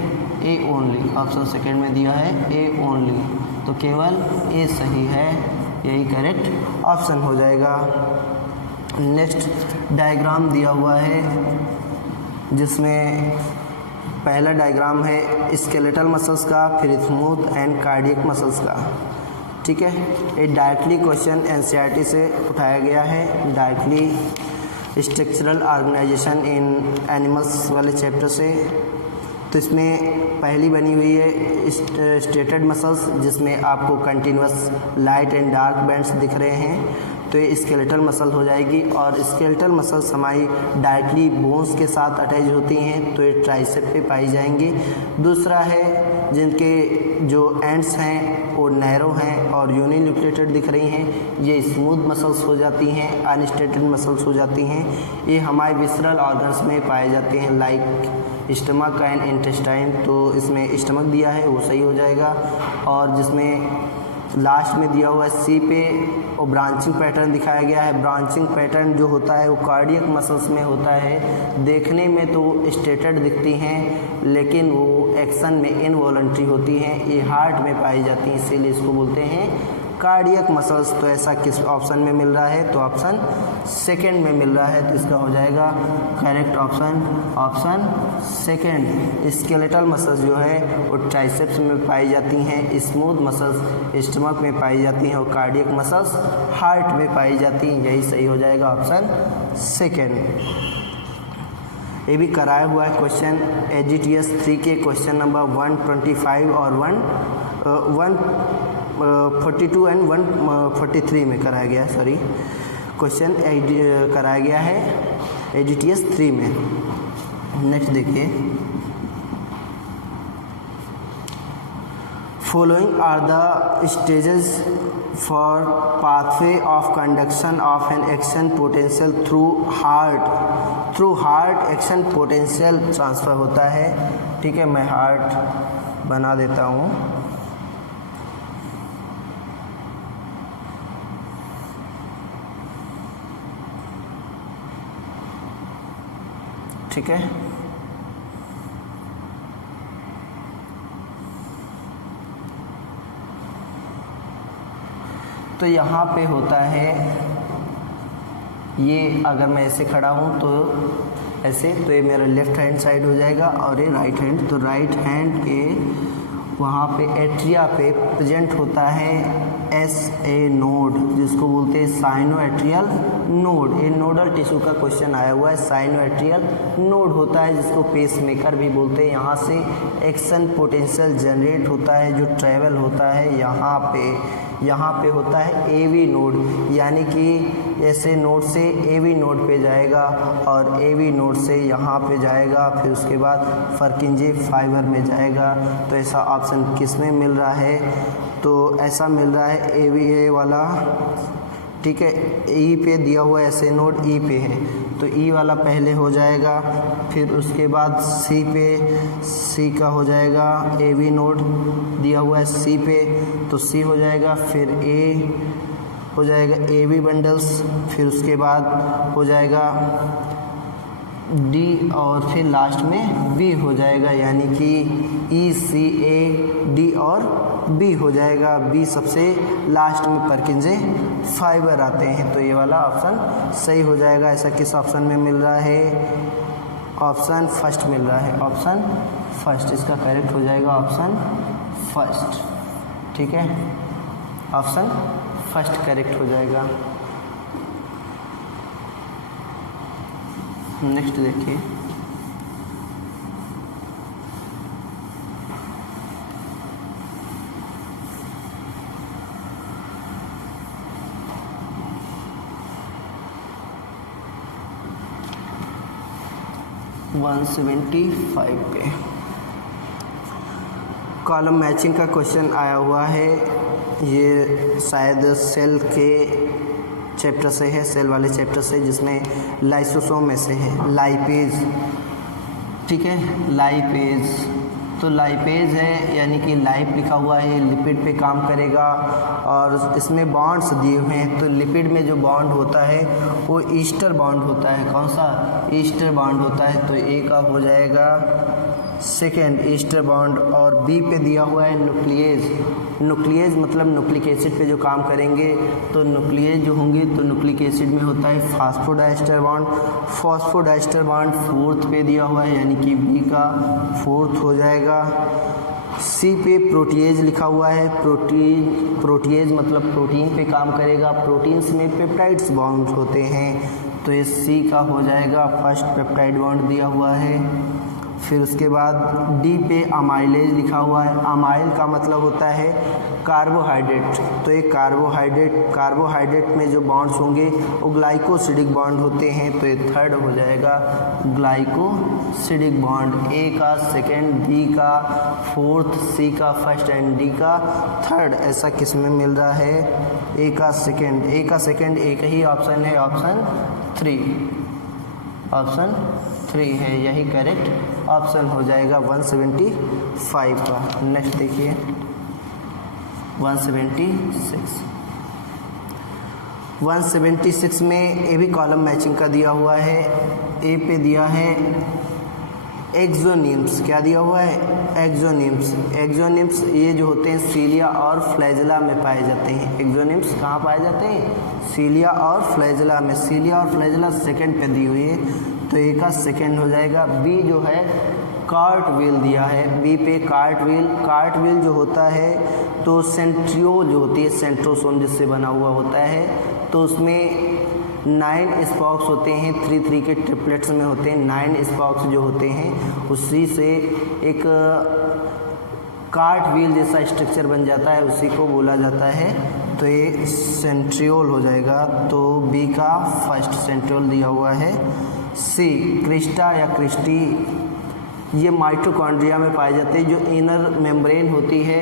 ए ओनली, ऑप्शन सेकेंड में दिया है ए ओनली, तो केवल ए सही है, यही करेक्ट ऑप्शन हो जाएगा। नेक्स्ट डायग्राम दिया हुआ है जिसमें पहला डायग्राम है स्केलेटल मसल्स का, फिर स्मूथ एंड कार्डियक मसल्स का, ठीक है। ये डायरेक्टली क्वेश्चन एनसीईआरटी से उठाया गया है, डायरेक्टली स्ट्रक्चरल ऑर्गेनाइजेशन इन एनिमल्स वाले चैप्टर से। तो इसमें पहली बनी हुई है स्टेटेड मसल्स, जिसमें आपको continuous light and dark bands दिख रहे हैं, तो ये स्केलेटल मसल हो जाएगी। और स्केलेटल मसल्स हमारी डायरेक्टली बोन्स के साथ अटैच होती हैं, तो ये ट्राइसेप पे पाई जाएंगी। दूसरा है जिनके जो एंड्स हैं वो नैरो हैं और यूनिन्यूक्लिएटेड दिख रही हैं, ये स्मूथ मसल्स हो जाती हैं, अनस्टेटेड मसल्स हो जाती हैं। ये हमारे विसरल ऑर्गन्स में पाए जाते हैं, लाइक स्टमक एंड इंटेस्टाइन, तो इसमें स्टमक दिया है वो सही हो जाएगा। और जिसमें लास्ट में दिया हुआ है सी पे और ब्रांचिंग पैटर्न दिखाया गया है। ब्रांचिंग पैटर्न जो होता है वो कार्डियक मसल्स में होता है, देखने में तो स्टेटेड दिखती हैं लेकिन वो एक्शन में इनवॉलंटरी होती हैं, ये हार्ट में पाई जाती हैं, इसीलिए इसको बोलते हैं कार्डियक मसल्स। तो ऐसा किस ऑप्शन में मिल रहा है? तो ऑप्शन सेकेंड में मिल रहा है, तो इसका हो जाएगा correct option, option second. Skeletal muscles जो है वो ट्राइसेप्स में पाई जाती हैं, स्मूथ मसल्स स्टमक में पाई जाती हैं और कार्डियक मसल्स हार्ट में पाई जाती हैं, यही सही हो जाएगा ऑप्शन सेकेंड। ये भी कराया हुआ है क्वेश्चन एचजीटीएस 3 के क्वेश्चन नंबर 125 और 142 एंड 143 में कराया गया है, सॉरी क्वेश्चन कराया गया है एचजीटीएस 3 में। नेक्स्ट देखिए, following are the stages for pathway of conduction of an action potential through heart action potential transfer होता है, ठीक है। मैं हार्ट बना देता हूँ, ठीक है। तो यहाँ पे होता है ये, अगर मैं ऐसे खड़ा हूँ तो ऐसे, तो ये मेरा लेफ्ट हैंड साइड हो जाएगा और ये राइट हैंड। तो राइट हैंड के वहाँ पे एट्रिया पे प्रेजेंट होता है SA नोड, जिसको बोलते हैं साइनोएट्रियल नोड। ये नोडल टिश्यू का क्वेश्चन आया हुआ है। साइनोएट्रियल नोड होता है जिसको पेसमेकर भी बोलते हैं। यहाँ से एक्शन पोटेंशियल जनरेट होता है जो ट्रेवल होता है यहाँ पे होता है AV नोड, यानी कि ऐसे नोड से AV नोड पे जाएगा और AV नोड से यहाँ पे जाएगा, फिर उसके बाद फर्किंजे फाइबर में जाएगा। तो ऐसा ऑप्शन किस में मिल रहा है? तो ऐसा मिल रहा है AVA वाला, ठीक है। E पे दिया हुआ ऐसे नोड E पे है, तो E वाला पहले हो जाएगा, फिर उसके बाद C पे, C का हो जाएगा AV नोड दिया हुआ है C पे, तो C हो जाएगा, फिर A हो जाएगा AV बंडल्स, फिर उसके बाद हो जाएगा D और फिर लास्ट में B हो जाएगा, यानी कि ECA D और B हो जाएगा। B सबसे लास्ट में परकिंजे फाइबर आते हैं, तो ये वाला ऑप्शन सही हो जाएगा। ऐसा किस ऑप्शन में मिल रहा है? ऑप्शन फर्स्ट मिल रहा है, ऑप्शन फर्स्ट इसका करेक्ट हो जाएगा, ऑप्शन फर्स्ट, ठीक है। ऑप्शन फर्स्ट करेक्ट हो जाएगा। नेक्स्ट देखिए, वन 175 पे कॉलम मैचिंग का क्वेश्चन आया हुआ है। ये शायद सेल के चैप्टर से है, सेल वाले चैप्टर से, जिसमें लाइसोसोम में से है लाइपेज, ठीक है। लाइपेज, तो लाइपेज है, यानी कि लाइप लिखा हुआ है, लिपिड पे काम करेगा और इसमें बॉन्ड्स दिए हुए हैं। तो लिपिड में जो बॉन्ड होता है वो ईस्टर बॉन्ड होता है। कौन सा? ईस्टर बॉन्ड होता है। तो ए का हो जाएगा सेकेंड ईस्टर बॉन्ड, और बी पे दिया हुआ है न्यूक्लियेज। न्यूक्लियेज मतलब न्यूक्लिक एसिड पे जो काम करेंगे, तो न्यूक्लियेज जो होंगे तो न्यूक्लिक एसिड में होता है phosphodiester bond. Phosphodiester bond fourth पे दिया हुआ है, यानी कि बी का फोर्थ हो जाएगा। सी पे प्रोटीएज लिखा हुआ है। प्रोटीएज मतलब प्रोटीन पे काम करेगा। प्रोटीन्स में पेप्टाइड्स बॉन्ड होते हैं, तो ये सी का हो जाएगा, फर्स्ट पेप्टाइड बॉन्ड दिया हुआ है। फिर उसके बाद डी पे अमाइलेज लिखा हुआ है। अमाइल का मतलब होता है कार्बोहाइड्रेट, तो एक कार्बोहाइड्रेट में जो बॉन्ड्स होंगे वो ग्लाइकोसिडिक बॉन्ड होते हैं, तो ये थर्ड हो जाएगा ग्लाइकोसिडिक बॉन्ड। ए का सेकेंड, बी का फोर्थ, सी का फर्स्ट एंड डी का थर्ड। ऐसा किस में मिल रहा है? ए का सेकेंड, एक ही ऑप्शन है, ऑप्शन 3, ऑप्शन 3 है, यही करेक्ट ऑप्शन हो जाएगा 175 का। नेक्स्ट देखिए 176 में ए भी कॉलम मैचिंग का दिया हुआ है। ए पे दिया है एक्सोनिम्स। क्या दिया हुआ है? एक्सोनिम्स ये जो होते हैं सीलिया और फ्लैजेला में पाए जाते हैं। एक्सोनिम्स कहाँ पाए जाते हैं? सीलिया और फ्लैजेला में। सीलिया और फ्लैजेला सेकंड पे दी हुई है, तो ए का सेकंड हो जाएगा। बी जो है कार्ट व्हील दिया है, बी पे कार्ट व्हील जो होता है तो सेंट्रियोल जो होती है, सेंट्रोसोम जिससे बना हुआ होता है, तो उसमें 9 स्पॉक्स होते हैं, 3 के ट्रिपलेट्स में होते हैं। 9 स्पॉक्स जो होते हैं उसी से एक कार्ट व्हील जैसा स्ट्रक्चर बन जाता है, उसी को बोला जाता है। तो ये सेंट्रियोल हो जाएगा, तो बी का फर्स्ट सेंट्रियोल दिया हुआ है। सी क्रिस्टा या क्रिस्टी, ये माइटोकॉन्ड्रिया में पाए जाते हैं। जो इनर मेम्ब्रेन होती है,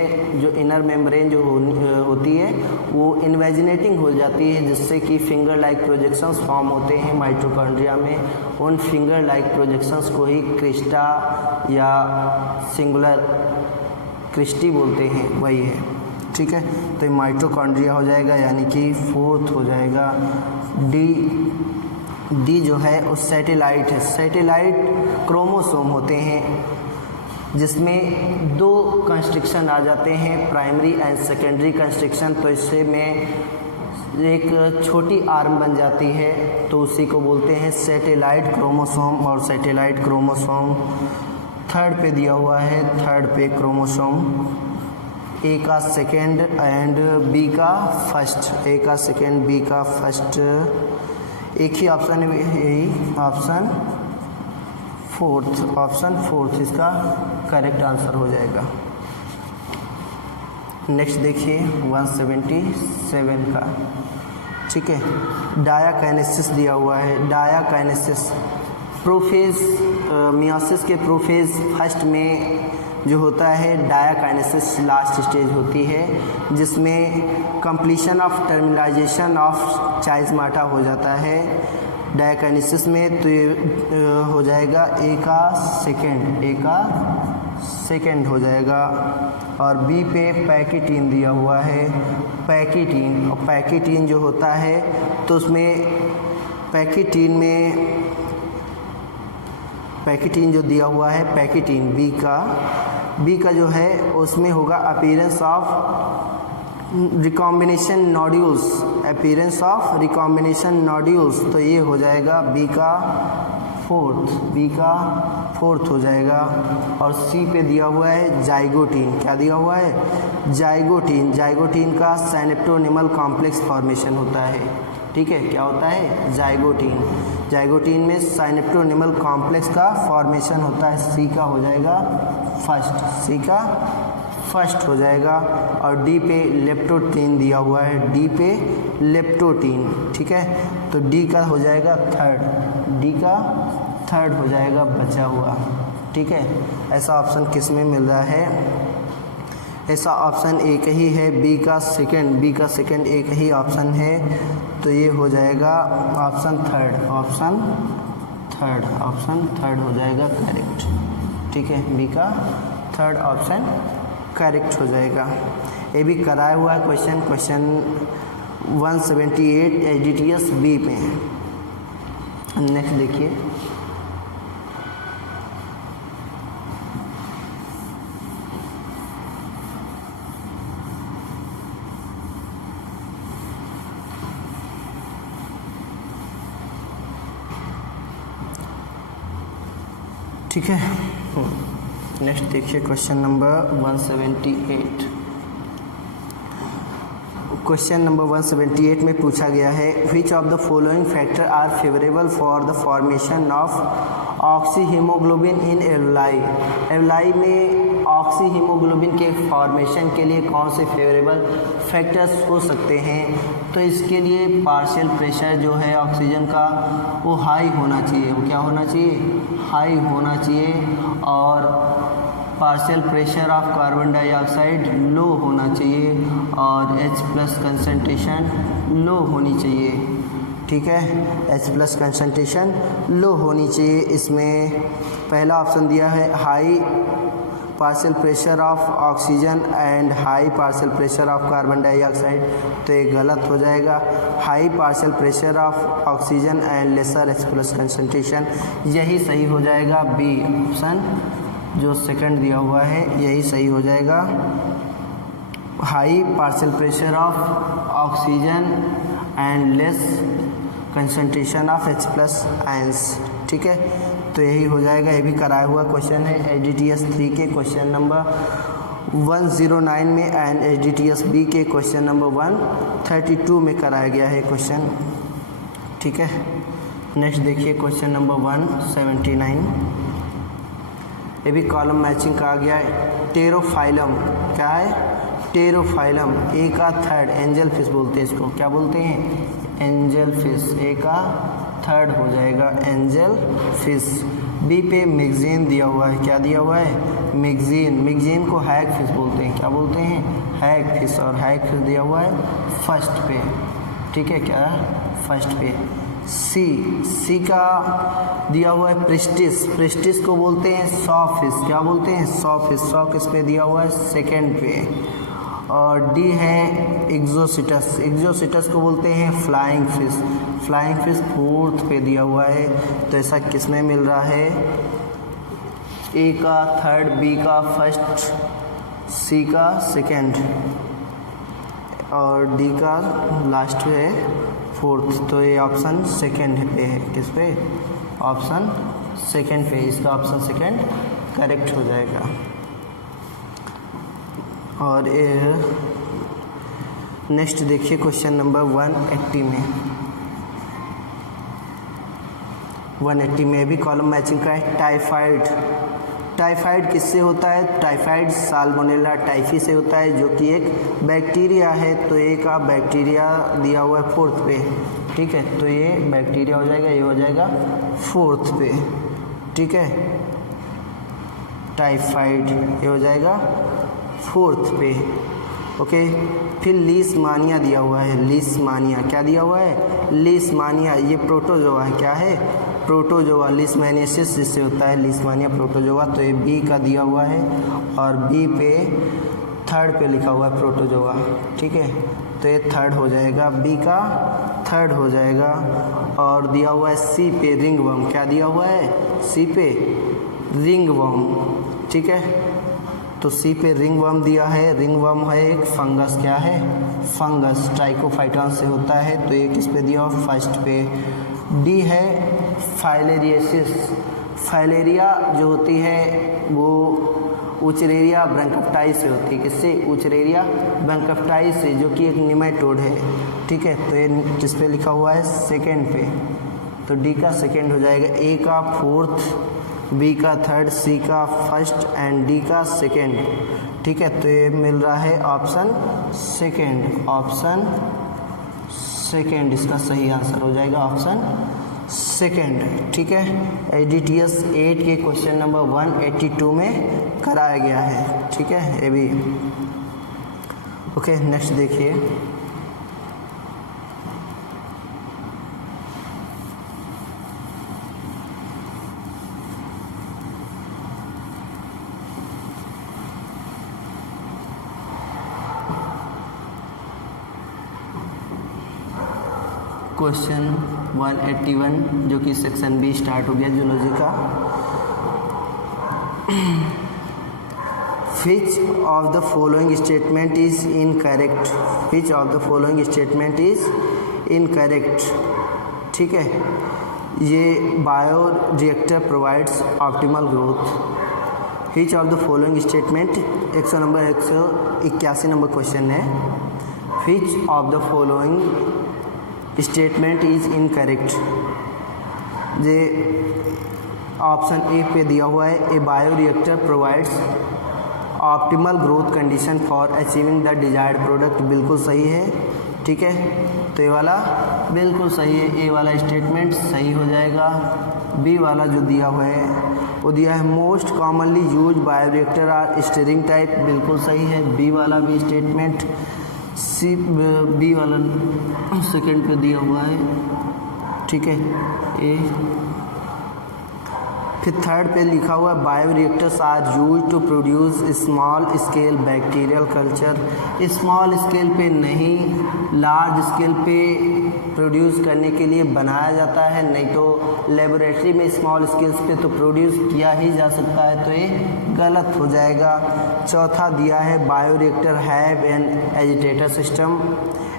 होती है वो इन्वेजिनेटिंग हो जाती है, जिससे कि फिंगर लाइक प्रोजेक्शंस फॉर्म होते हैं माइटोकॉन्ड्रिया में। उन फिंगर लाइक प्रोजेक्शंस को ही क्रिस्टा या सिंगुलर क्रिस्टी बोलते हैं, वही है, ठीक है। तो माइटोकॉन्ड्रिया हो जाएगा, यानी कि फोर्थ हो जाएगा। डी जो है उस सैटेलाइट है। सैटेलाइट क्रोमोसोम होते हैं, जिसमें 2 कंस्ट्रक्शन आ जाते हैं, प्राइमरी एंड सेकेंडरी कंस्ट्रक्शन। तो इससे में एक छोटी आर्म बन जाती है तो उसी को बोलते हैं सैटेलाइट क्रोमोसोम। और सैटेलाइट क्रोमोसोम थर्ड पे दिया हुआ है, थर्ड पे क्रोमोसोम, ए का सेकेंड एंड बी का फर्स्ट, ए का सेकेंड बी का फर्स्ट, एक ही ऑप्शन है, यही ऑप्शन फोर्थ, ऑप्शन फोर्थ इसका करेक्ट आंसर हो जाएगा। नेक्स्ट देखिए 177 का, ठीक है। डायाकाइनेसिस दिया हुआ है, डायाकाइनेसिस प्रोफेज, मियोसिस के प्रोफेज फर्स्ट में जो होता है डायाकाइनेसिस लास्ट स्टेज होती है, जिसमें कंप्लीशन ऑफ टर्मिनलाइजेशन ऑफ चाइज़माटा हो जाता है डायाकाइनेसिस में। तो ये हो जाएगा ए का सेकेंड, ए का सेकेंड हो जाएगा। और बी पे पैकेटीन दिया हुआ है, पैकेटीन, और पैकेटीन जो होता है तो उसमें पैकेटीन में, पैकेटीन जो दिया हुआ है पैकेटीन बी का जो है उसमें होगा appearance of recombination nodules, appearance of recombination nodules. तो ये हो जाएगा बी का फोर्थ, बी का फोर्थ हो जाएगा। और सी पे दिया हुआ है जाइगोटीन, क्या दिया हुआ है, जाइगोटीन, जाइगोटीन का साइनेप्टोनिमल कॉम्प्लेक्स फॉर्मेशन होता है, ठीक है, क्या होता है, जाइगोटीन, जाइगोटीन में साइनेप्टोनिमल कॉम्प्लेक्स का फॉर्मेशन होता है। सी का हो जाएगा फर्स्ट, सी का फर्स्ट हो जाएगा। और डी पे लेप्टोटीन दिया हुआ है, डी पे लेप्टोटीन, ठीक है, तो डी का हो जाएगा थर्ड, डी का थर्ड हो जाएगा बचा हुआ, ठीक है। ऐसा ऑप्शन किस में मिल रहा है, ऐसा ऑप्शन एक ही है, बी का सेकंड, बी का सेकंड एक ही ऑप्शन है। तो ये हो जाएगा option third, option third, option third हो जाएगा करेक्ट, ठीक है, बी का थर्ड ऑप्शन करेक्ट हो जाएगा। ये भी कराया हुआ है क्वेश्चन, क्वेश्चन 178 एडिटियस बी में। नेक्स्ट देखिए, ठीक है। नेक्स्ट देखिए क्वेश्चन नंबर 178। क्वेश्चन नंबर 178 में पूछा गया है which of the following factor are favourable for the formation of oxyhaemoglobin in alveoli. Alveoli में ऑक्सीहीमोग्लोबिन के फॉर्मेशन के लिए कौन से फेवरेबल फैक्टर्स हो सकते हैं। तो इसके लिए पार्शियल प्रेशर जो है ऑक्सीजन का वो हाई होना चाहिए, वो क्या होना चाहिए, हाई होना चाहिए। और partial pressure of carbon dioxide low होना चाहिए और H+ कंसंट्रेशन लो होनी चाहिए, ठीक है, H+ कंसंट्रेशन लो होनी चाहिए। इसमें पहला ऑप्शन दिया है high partial pressure of oxygen and high partial pressure of carbon dioxide, तो ये गलत हो जाएगा। High partial pressure of oxygen and lesser H+ concentration, यही सही हो जाएगा, बी ऑप्शन जो सेकंड दिया हुआ है यही सही हो जाएगा। High partial pressure of oxygen and less concentration of H+ ions, ठीक है, तो यही हो जाएगा। ये भी कराया हुआ क्वेश्चन है एडिटियस 3 के क्वेश्चन नंबर 109 में एंड एडिटियस बी के क्वेश्चन नंबर 132 में कराया गया है क्वेश्चन, ठीक है। नेक्स्ट देखिए क्वेश्चन नंबर 179, ये भी कॉलम मैचिंग का आ गया है। टेरोफाइलम, क्या है, टेरोफाइलम, ए का थर्ड, एंजल फिश बोलते हैं इसको, क्या बोलते हैं, एंजल फिश, ए का थर्ड हो जाएगा एंजल फिश। बी पे मैगजीन दिया हुआ है, क्या दिया हुआ है, मैगजीन, मैगजीन को हैग फिश बोलते हैं, क्या बोलते हैं, हैग फिश, और हैग फिश दिया हुआ है फर्स्ट पे, ठीक है, क्या फर्स्ट पे। सी का दिया हुआ है प्रेस्टिस, प्रेस्टिस को बोलते हैं सॉ फिश, क्या बोलते हैं, सॉ फिश, सॉ किस पे दिया हुआ है, सेकंड पे। और डी है एग्जोसिटस, एग्जोसिटस को बोलते हैं flying fish, flying fish fourth पे दिया हुआ है। तो ऐसा किस में मिल रहा है, ए का थर्ड, बी का फर्स्ट, सी का सेकंड, और डी का लास्ट है फोर्थ, तो ये ऑप्शन सेकेंड पे है। किस पे? ऑप्शन सेकेंड पे, इसका ऑप्शन सेकेंड करेक्ट हो जाएगा। और नेक्स्ट देखिए क्वेश्चन नंबर 180 में। 180 में भी कॉलम मैचिंग का है। टाइफाइड, टाइफाइड किससे होता है? टाइफाइड साल्मोनेला टाइफी से होता है, जो कि एक बैक्टीरिया है। तो ए का बैक्टीरिया दिया हुआ है फोर्थ पे, ठीक है, तो ये बैक्टीरिया हो जाएगा, ये हो जाएगा फोर्थ पे, ठीक है, टाइफाइड ये हो जाएगा फोर्थ पे। ओके, फिर लीशमानिया दिया हुआ है। लीशमानिया क्या दिया हुआ है? लीशमानिया, ये प्रोटोजोआ है। क्या है? प्रोटोजोआ। लीशमैनियासिस जिससे होता है लीशमानिया प्रोटोजोआ, तो ये बी का दिया हुआ है और बी पे थर्ड पे लिखा हुआ है प्रोटोजोआ, ठीक है, तो ये थर्ड हो जाएगा, बी का थर्ड हो जाएगा। और दिया हुआ है सी पे रिंगवर्म। क्या दिया हुआ है? सी पे रिंगवर्म, ठीक है, तो सी पे रिंगवर्म दिया है। रिंगवर्म है एक फंगस, क्या है? फंगस, ट्राइकोफाइटॉन से होता है, तो ये किस पे दिया हुआ? फर्स्ट पे। डी है फाइलेरियासिस। फाइलेरिया जो होती है वो उचरेरिया ब्रंकफ्टाई से होती है। किससे? उचरेरिया ब्रंकफ्टाई से, जो कि एक निमेटोड है, ठीक है, तो ये किस पे लिखा हुआ है? सेकेंड पे, तो डी का सेकेंड हो जाएगा। ए का फोर्थ, बी का थर्ड, सी का फर्स्ट एंड डी का सेकेंड, ठीक है, तो ये मिल रहा है ऑप्शन सेकेंड। ऑप्शन सेकेंड इसका सही आंसर हो जाएगा, ऑप्शन सेकेंड, ठीक है। एडीटीएस 8 के क्वेश्चन नंबर 182 में कराया गया है, ठीक है, ये भी। ओके, नेक्स्ट देखिए। क्वेश्चन 181 जो कि सेक्शन बी स्टार्ट हो गया जूलॉजी का। Which of the following statement is incorrect? Which of the following statement is incorrect? ठीक है, ये bio reactor provides optimal growth. Which of the following statement 181 number question है। Which of the following statement is incorrect? ये option A पे दिया हुआ है, ए bio reactor provides optimal growth condition for achieving the desired product, बिल्कुल सही है, ठीक है, तो ये वाला बिल्कुल सही है, ए वाला स्टेटमेंट सही हो जाएगा। बी वाला जो दिया हुआ है वो दिया है most commonly use bioreactor are stirring type, बिल्कुल सही है, बी वाला भी स्टेटमेंट। सी बी वाला सेकेंड पे दिया हुआ है, ठीक है, ए। फिर थर्ड पे लिखा हुआ है bioreactors are use to produce small scale bacterial culture. Small scale पे नहीं, लार्ज स्केल पे प्रोड्यूस करने के लिए बनाया जाता है, नहीं तो लेबोरेटरी में स्मॉल स्केल्स पे तो प्रोड्यूस किया ही जा सकता है, तो ये गलत हो जाएगा। चौथा दिया है bio reactor have an agitator system,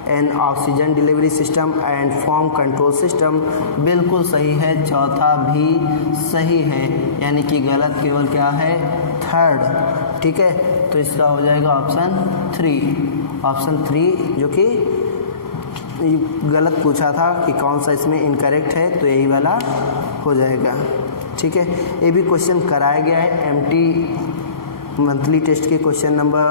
N oxygen delivery system and form control system, बिल्कुल सही है, चौथा भी सही है, यानी कि गलत केवल क्या है? थर्ड, ठीक है, तो इसका हो जाएगा ऑप्शन 3। ऑप्शन 3 जो कि गलत पूछा था कि कौन सा इसमें इनकरेक्ट है, तो यही वाला हो जाएगा, ठीक है। ये भी क्वेश्चन कराया गया है एमटी मंथली टेस्ट के क्वेश्चन नंबर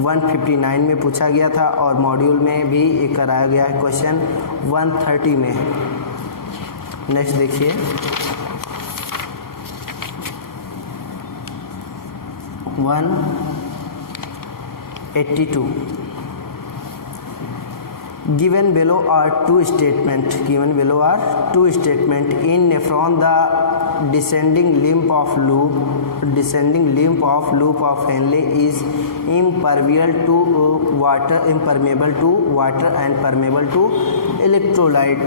159 में पूछा गया था, और मॉड्यूल में भी एक कराया गया है क्वेश्चन 130 में। नेक्स्ट देखिए, one 82 given below are two statement in nephron the descending limb of loop of Henle is impermeable to water and permeable to electrolyte।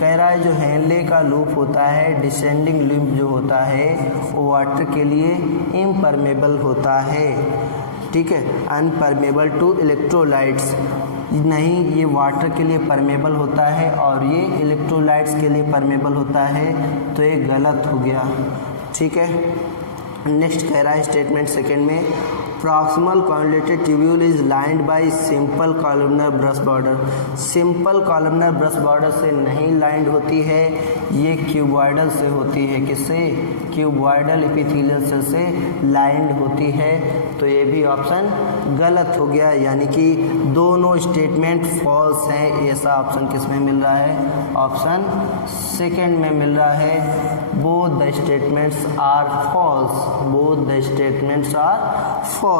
कह रहा है जो हेनले का लूप होता है, डिसेंडिंग लिम्ब जो होता है वो वाटर के लिए इम्परमेबल होता है, ठीक है, अनपरमेबल टू इलेक्ट्रोलाइट्स। नहीं, ये वाटर के लिए परमेबल होता है और ये इलेक्ट्रोलाइट्स के लिए परमेबल होता है, तो ये गलत हो गया। ठीक है, नेक्स्ट कह रहा है स्टेटमेंट सेकेंड में, proximal convoluted tubule is lined by simple columnar brush border. Simple columnar brush border से नहीं लाइंड होती है, ये क्यूबॉइडल से होती है। किससे? क्यूबॉइडल एपिथेलियल सेल से लाइंड होती है, तो ये भी ऑप्शन गलत हो गया, यानी कि दोनों स्टेटमेंट फॉल्स हैं। ऐसा ऑप्शन किस में मिल रहा है? ऑप्शन सेकेंड में मिल रहा है, both the statements are false, both the statements are false.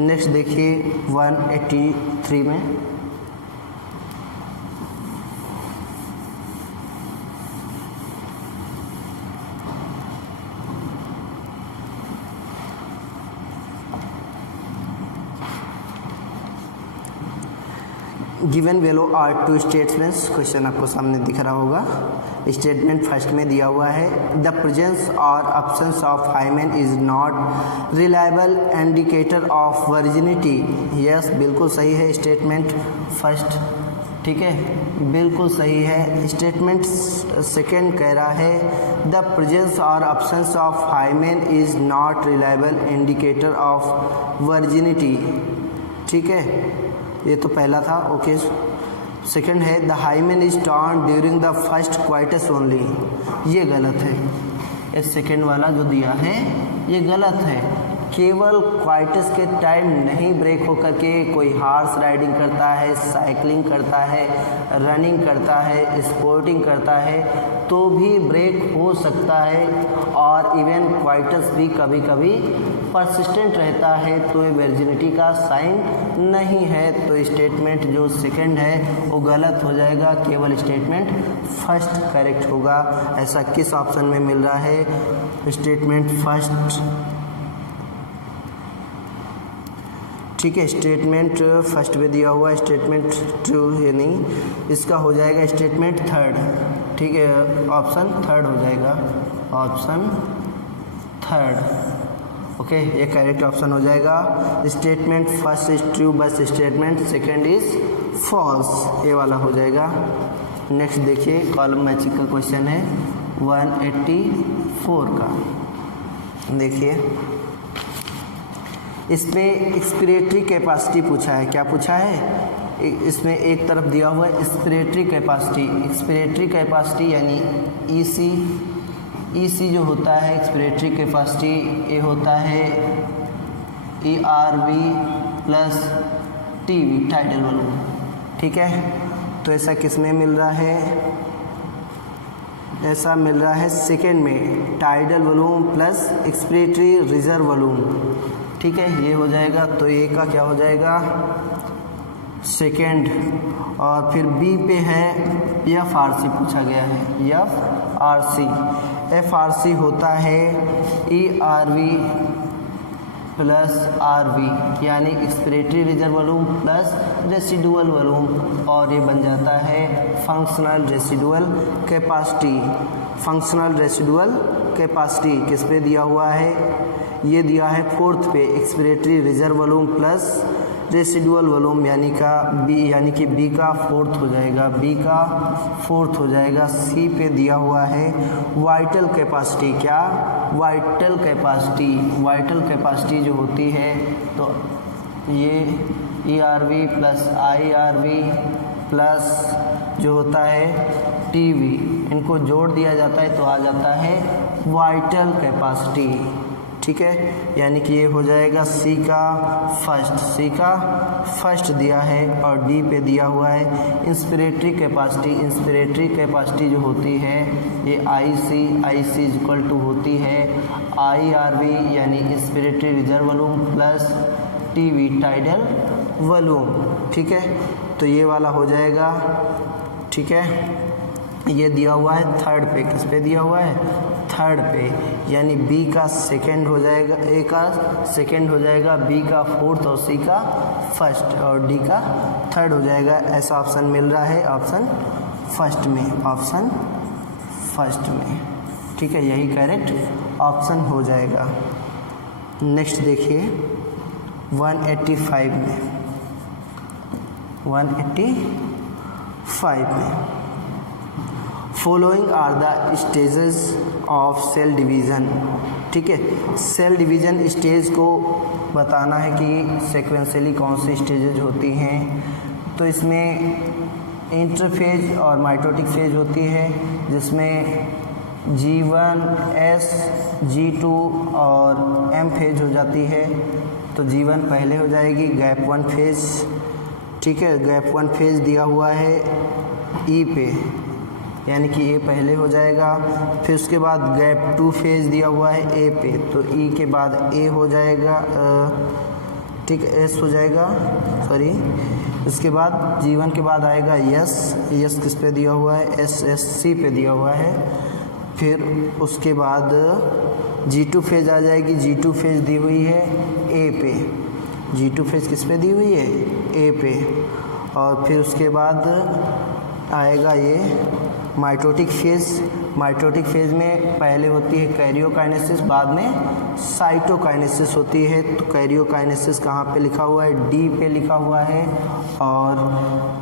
Next देखिए 183 में, given value are two statements. Question आपको सामने दिख रहा होगा। स्टेटमेंट फर्स्ट में दिया हुआ है, द प्रेजेंस और absence of hymen is not reliable indicator of virginity. Yes, बिल्कुल सही है स्टेटमेंट फर्स्ट। ठीक है, बिल्कुल सही है। स्टेटमेंट सेकेंड कह रहा है, द प्रेजेंस और absence of hymen is not reliable indicator of virginity. ठीक है, ये तो पहला था। ओके, सेकंड है, the hymen is turn during the first coitus only. ये गलत है, इस सेकंड वाला जो दिया है ये गलत है। केवल क्वाइटस के टाइम नहीं ब्रेक होकर के कोई हॉर्स राइडिंग करता है, साइकिलिंग करता है, रनिंग करता है, स्पोर्टिंग करता है तो भी ब्रेक हो सकता है, और इवन क्वाइटस भी कभी कभी परसिस्टेंट रहता है, तो ये वर्जिनिटी का साइन नहीं है। तो स्टेटमेंट जो सेकंड है वो गलत हो जाएगा, केवल स्टेटमेंट फर्स्ट करेक्ट होगा। ऐसा किस ऑप्शन में मिल रहा है? Statement first. ठीक है, स्टेटमेंट फर्स्ट में दिया हुआ, स्टेटमेंट टू ये नहीं, इसका हो जाएगा स्टेटमेंट थर्ड। ठीक है, ऑप्शन थर्ड हो जाएगा, ऑप्शन थर्ड। ओके, ये करेक्ट ऑप्शन हो जाएगा। स्टेटमेंट फर्स्ट इज ट्रू बस स्टेटमेंट सेकंड इज फॉल्स, ये वाला हो जाएगा। नेक्स्ट देखिए, कॉलम मैचिंग का क्वेश्चन है 184 का। देखिए, इसमें एक्सपिरेटरी कैपेसिटी पूछा है। क्या पूछा है? इसमें एक तरफ दिया हुआ है एक्सपिरेटरी कैपेसिटी। एक्सपिरेटरी कैपेसिटी यानी ईसी जो होता है एक्सपिरेटरी कैपेसिटी, ये होता है ERV plus TV, tidal volume. ठीक है, तो ऐसा किस में मिल रहा है? ऐसा मिल रहा है सेकेंड में, tidal volume plus expiratory reserve volume. ठीक है, ये हो जाएगा, तो ए का क्या हो जाएगा? सेकेंड। और फिर बी पे है FRC पूछा गया है, FRC। FRC होता है ERV प्लस RV, यानी expiratory reserve volume plus residual volume, और ये बन जाता है functional residual capacity. Functional residual capacity किस पे दिया हुआ है? ये दिया है फोर्थ पे, expiratory reserve volume plus residual volume, यानी कि बी का फोर्थ हो जाएगा, बी का फोर्थ हो जाएगा। सी पे दिया हुआ है वाइटल कैपेसिटी। क्या? Vital capacity. वाइटल कैपेसिटी जो होती है तो ये ERV प्लस IRV प्लस जो होता है TV, इनको जोड़ दिया जाता है तो आ जाता है वाइटल कैपेसिटी। ठीक है, यानी कि ये हो जाएगा सी का फर्स्ट दिया है, और डी पे दिया हुआ है इंस्पिरेटरी कैपेसिटी। इंस्पिरेटरी कैपेसिटी जो होती है ये IC इज इक्वल टू होती है IRV, यानी inspiratory reserve volume plus TV, tidal volume. ठीक है, तो ये वाला हो जाएगा। ठीक है, ये दिया हुआ है थर्ड पे। किस पे दिया हुआ है? थर्ड पे, यानी बी का सेकंड हो जाएगा, ए का सेकंड हो जाएगा, बी का फोर्थ और सी का फर्स्ट, और डी का थर्ड हो जाएगा। ऐसा ऑप्शन मिल रहा है ऑप्शन फर्स्ट में, ऑप्शन फर्स्ट में। ठीक है, यही करेक्ट ऑप्शन हो जाएगा। नेक्स्ट देखिए 185 में, 185 में। Following are the stages of cell division. ठीक है, सेल डिवीज़न स्टेज को बताना है कि सीक्वेंशियली कौन सी स्टेजेज होती हैं। तो इसमें इंटरफेज और माइटोटिक फेज होती है, जिसमें G1, S, G2 और M फेज हो जाती है। तो G1 पहले हो जाएगी, गैप 1 फेज। ठीक है, गैप 1 फेज दिया हुआ है E पे, यानी कि ए पहले हो जाएगा। फिर उसके बाद गैप 2 फेज दिया हुआ है ए पे, तो ई के बाद ए हो जाएगा, ठीक, एस हो जाएगा, सॉरी। उसके बाद G1 के बाद आएगा यस, यस किस पे दिया हुआ है, एस, एस सी पे दिया हुआ है। फिर उसके बाद G2 फेज आ जाएगी, G2 फेज दी हुई है ए पे, G2 फेज किस पे दी हुई है, ए पे। और फिर उसके बाद आएगा ये माइटोटिक फेज। माइटोटिक फेज में पहले होती है कैरियोकाइनेसिस, बाद में साइटोकाइनेसिस होती है। तो कैरियोकाइनेसिस कहाँ पे लिखा हुआ है, डी पे लिखा हुआ है, और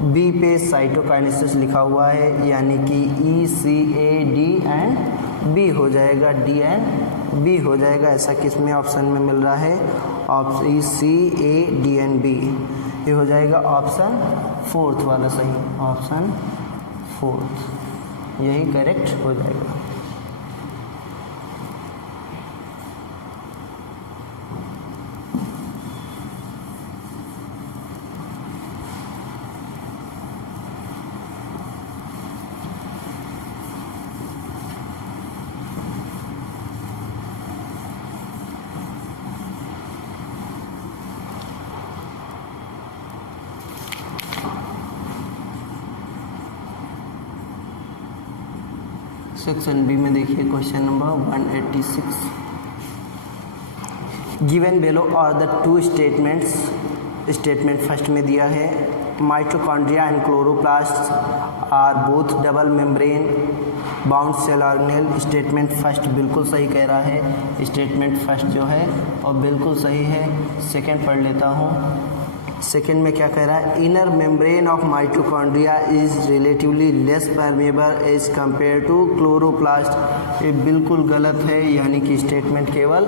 बी पे साइटोकाइनेसिस लिखा हुआ है, यानी कि ई, C, A, D and B हो जाएगा, डी एंड बी हो जाएगा। ऐसा किस में ऑप्शन में मिल रहा है, option E, C, A, D and B, ये हो जाएगा ऑप्शन 4 वाला सही, ऑप्शन 4 यही करेक्ट हो जाएगा। सेक्शन बी में देखिए question number 186। Given below are the 2 statements. Statement first में दिया है mitochondria and chloroplast are both double membrane bound cell organelle. Statement first बिल्कुल सही कह रहा है, स्टेटमेंट फर्स्ट जो है और बिल्कुल सही है। सेकंड पढ़ लेता हूँ। सेकेंड में क्या कह रहा है, inner membrane of mitochondria is relatively less permeable as compare to chloroplast. ये बिल्कुल गलत है, यानी कि स्टेटमेंट केवल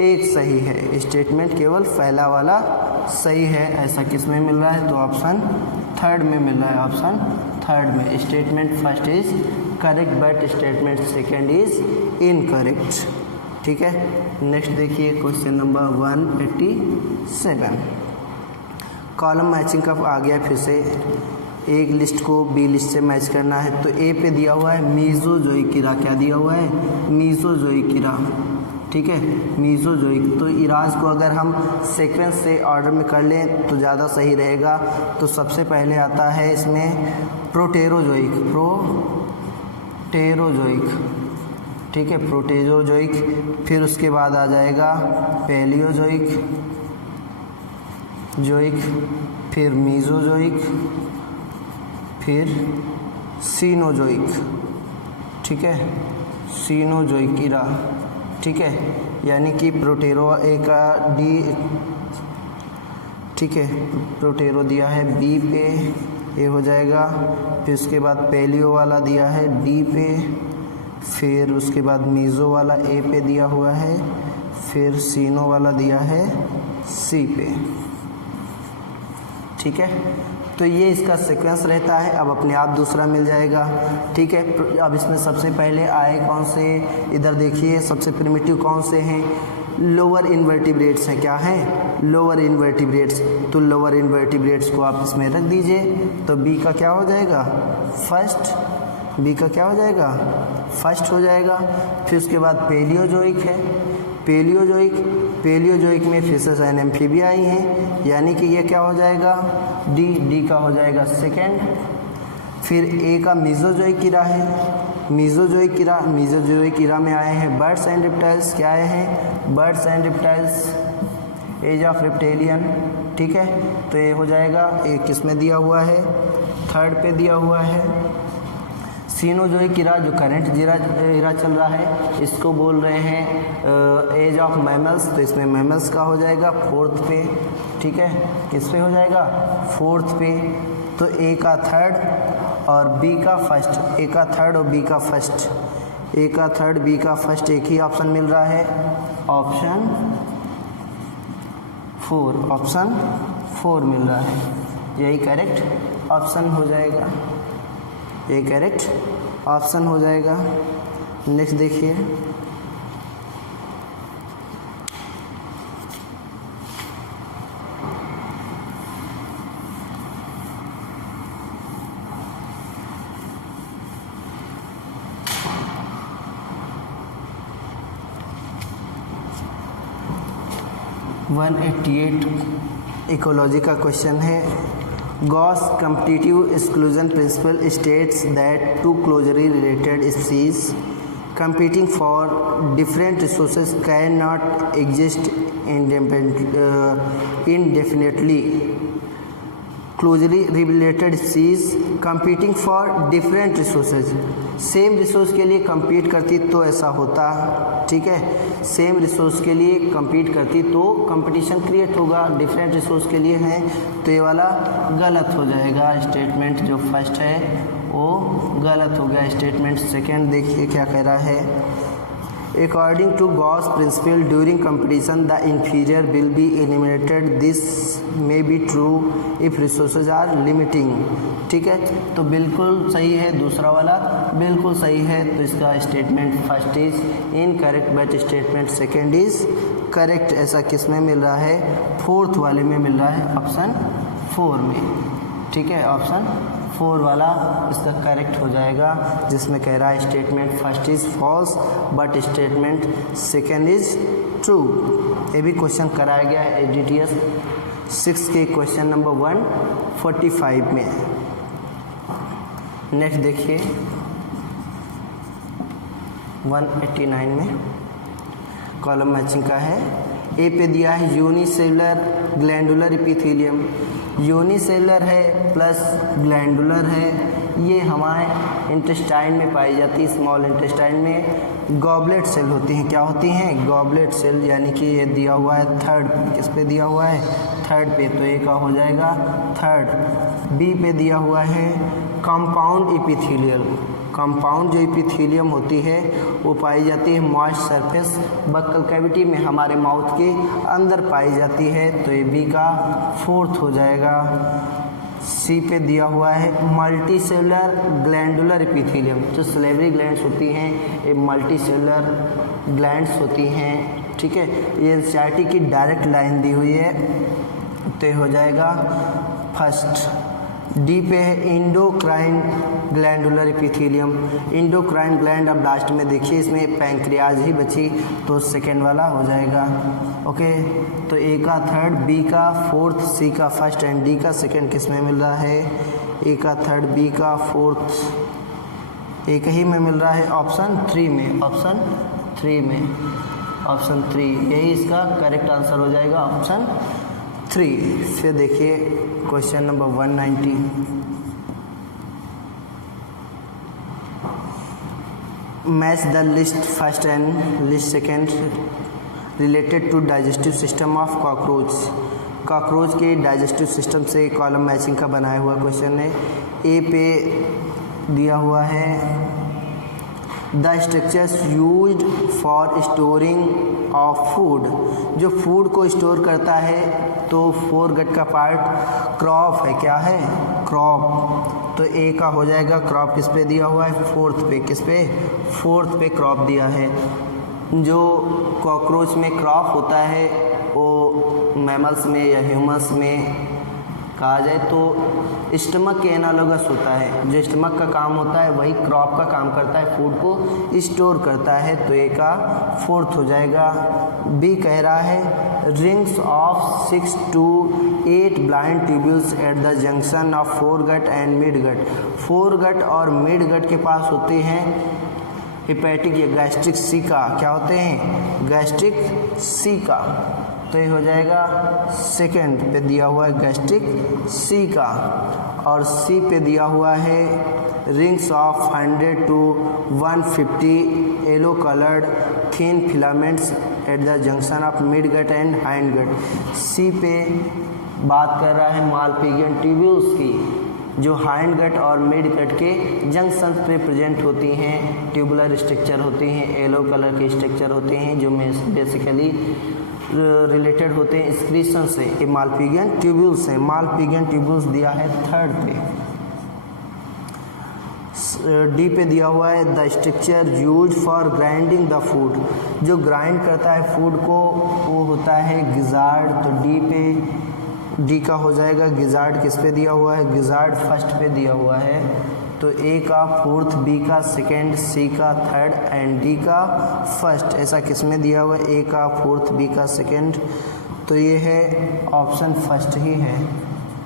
एक सही है, स्टेटमेंट केवल पहला वाला सही है। ऐसा किस में मिल रहा है, तो ऑप्शन 3 में मिल रहा है, ऑप्शन 3 में। Statement first is correct but statement second is incorrect. ठीक है, नेक्स्ट देखिए क्वेश्चन नंबर 187। कॉलम मैचिंग का आ गया, फिर से एक लिस्ट को बी लिस्ट से मैच करना है। तो ए पे दिया हुआ है मीज़ोजोइक कीड़ा, क्या दिया हुआ है, मीज़ोजोइक कीड़ा। ठीक है, मीज़ोजोइक। तो इराज को अगर हम सीक्वेंस से ऑर्डर में कर लें तो ज़्यादा सही रहेगा। तो सबसे पहले आता है इसमें प्रोटेरोजोइक, प्रोटेरोजोइक। ठीक है, प्रोटेरोजोइक। फिर उसके बाद आ जाएगा पैलियोजोइक, जोइक, फिर मीज़ोजोइक, फिर सीनोजोइक। ठीक है, सीनोजोइक कीड़ा। ठीक है, यानी कि प्रोटेरो एक डी, ठीक है, प्रोटेरो दिया है बी पे, ये हो जाएगा। फिर उसके बाद पैलियो वाला दिया है डी पे, फिर उसके बाद मीज़ो वाला ए पे दिया हुआ है, फिर सीनो वाला दिया है सी पे। ठीक है, तो ये इसका सीक्वेंस रहता है। अब अपने आप दूसरा मिल जाएगा। ठीक है, अब इसमें सबसे पहले आए कौन से, इधर देखिए सबसे प्रिमिटिव कौन से हैं, लोअर इन्वर्टिब्रेट्स हैं। क्या हैं, लोअर इन्वर्टिब्रेट्स। तो लोअर इन्वर्टिब्रेट्स को आप इसमें रख दीजिए। तो बी का क्या हो जाएगा, फर्स्ट, बी का क्या हो जाएगा, फर्स्ट हो जाएगा। फिर उसके बाद पैलियोजोइक है, पैलियोजोइक, पैलियोजोइक में फिशेस एंड एम्फीबियाई हैं, यानी कि ये क्या हो जाएगा, डी, डी का हो जाएगा सेकेंड। फिर ए का मीज़ोजोइक कीड़ा है, मीज़ोजोइक कीड़ा, मीज़ोजोइक कीड़ा में आए हैं बर्ड्स एंड रिप्टाइल्स। क्या आए हैं, birds and reptiles, age of reptilian. ठीक है, तो ये हो जाएगा, एक किस में दिया हुआ है, 3rd पे दिया हुआ है। सीनोजोइक कीड़ा जो करंट एरा चल रहा है, इसको बोल रहे हैं एज ऑफ मैमल्स। तो इसमें मैमल्स का हो जाएगा 4th पे। ठीक है, किस पे हो जाएगा, 4th पे। तो ए का थर्ड और बी का फर्स्ट, ए का थर्ड और बी का फर्स्ट, ए का थर्ड बी का फर्स्ट एक ही ऑप्शन मिल रहा है, ऑप्शन 4, ऑप्शन 4 मिल रहा है, यही करेक्ट ऑप्शन हो जाएगा, यही करेक्ट ऑप्शन हो जाएगा। नेक्स्ट देखिए, इकोलॉजी का क्वेश्चन है। Gause competitive exclusion principle states that two closely related species competing for different resources cannot exist indefinitely. Closely related species competing for different resources, same resource के लिए compete करती तो ऐसा होता, ठीक है, सेम रिसोर्स के लिए compete करती तो कंपटीशन क्रिएट होगा, डिफरेंट रिसोर्स के लिए है तो ये वाला गलत हो जाएगा, स्टेटमेंट जो फर्स्ट है वो गलत हो गया। स्टेटमेंट सेकेंड देखिए क्या कह रहा है, according to Gause principle during competition the inferior will be eliminated, this may be true if resources are limiting, ठीक है, तो बिल्कुल सही है, दूसरा वाला बिल्कुल सही है, तो इसका statement first is incorrect but statement second is correct. ऐसा किस में मिल रहा है, फोर्थ वाले में मिल रहा है, ऑप्शन 4 में, ठीक है, ऑप्शन 4 वाला इसका करेक्ट हो जाएगा, जिसमें कह रहा है statement first is false but statement second is true. ये भी क्वेश्चन कराया गया है ADTS 6 के क्वेश्चन नंबर 145 में। नेक्स्ट देखिए 189 में कॉलम मैचिंग का है। ए पे दिया है यूनिसेलुलर ग्लैंडुलर एपिथेलियम, यूनिसेलुलर है प्लस ग्लैंडुलर है, ये हमारे इंटेस्टाइन में पाई जाती है, स्मॉल इंटेस्टाइन में गॉबलेट सेल होती हैं, क्या होती हैं, गॉबलेट सेल, यानी कि ये दिया हुआ है थर्ड, किस पे दिया हुआ है, थर्ड पे, तो ए का हो जाएगा थर्ड। बी पे दिया हुआ है कंपाउंड एपिथेलियल, कंपाउंड जो एपिथेलियम होती है वो पाई जाती है मॉइस्ट सरफेस बक्कल कैविटी में, हमारे माउथ के अंदर पाई जाती है, तो ये बी का फोर्थ हो जाएगा। सी पे दिया हुआ है मल्टी सेलुलर ग्लैंडुलर एपिथेलियम, जो सलेवरी ग्लैंड्स होती हैं ये मल्टी सेलुलर ग्लैंड्स होती हैं, ठीक है, ये एनसीईआरटी की डायरेक्ट लाइन दी हुई है, तो ये हो जाएगा फर्स्ट। डी पे है endocrine glandular epithelium, endocrine gland, अब लास्ट में देखिए इसमें पैंक्रियाज ही बची, तो सेकेंड वाला हो जाएगा, ओके, तो ए का थर्ड, बी का फोर्थ, सी का फर्स्ट एंड डी का सेकेंड किस में मिल रहा है, ए का थर्ड, बी का फोर्थ, एक ही में मिल रहा है ऑप्शन 3 में, ऑप्शन 3 में, ऑप्शन 3, यही इसका करेक्ट आंसर हो जाएगा, ऑप्शन 3। फिर देखिए question number 190, match the list first and list second related to digestive system of cockroach, cockroach के डाइजेस्टिव सिस्टम से कॉलम मैचिंग का बनाया हुआ क्वेश्चन है। ए पे दिया हुआ है the structures used for storing of food, जो फूड को स्टोर करता है, तो फोर गट का पार्ट क्रॉप है, क्या है, क्रॉप, तो ए का हो जाएगा क्रॉप, किस पे दिया हुआ है, फोर्थ पे, किस पे, फोर्थ पे क्रॉप दिया है। जो कॉकरोच में क्रॉप होता है वो मैमल्स में या ह्यूमंस में कहा जाए तो स्टमक के एनालोगस होता है, जो स्टमक का काम होता है वही क्रॉप का काम करता है, फूड को स्टोर करता है, तो ए का फोर्थ हो जाएगा। बी कह रहा है rings of 6 to 8 blind tubules at the junction of fore gut and mid gut, fore gut और मिड गट के पास होते हैं हेपेटिक या गैस्ट्रिक सीका, क्या होते हैं, गैस्ट्रिक सीका, तो ये हो जाएगा सेकेंड पे दिया हुआ है गैस्ट्रिक सीका, और सी पे दिया हुआ है rings of 100 to 150 yellow coloured thin filaments at the junction of mid gut and hind gut. C पे बात कर रहा है मालपिजियन ट्यूब्यूल्स की, जो हाइंड गट और मिड गट के जंक्शन पे प्रेजेंट होती हैं, ट्यूबुलर स्ट्रक्चर होती हैं, येलो कलर के स्ट्रक्चर होते हैं जो बेसिकली रिलेटेड होते हैं एक्सक्रीशन से। ये मालपिजियन ट्यूब्यूल्स हैं। मालपिजियन ट्यूब्यूल्स दिया है थर्ड पे। डी पे दिया हुआ है the structure use for grinding the food, जो ग्राइंड करता है फूड को वो होता है गिजार्ड। तो डी पे डी का हो जाएगा। गिजार्ड किस पे दिया हुआ है? गिजार्ड फर्स्ट पे दिया हुआ है। तो ए का फोर्थ, बी का सेकेंड, सी का थर्ड एंड डी का फर्स्ट, ऐसा किस में दिया हुआ है? ए का फोर्थ, बी का सेकेंड। तो ये है ऑप्शन फर्स्ट ही है,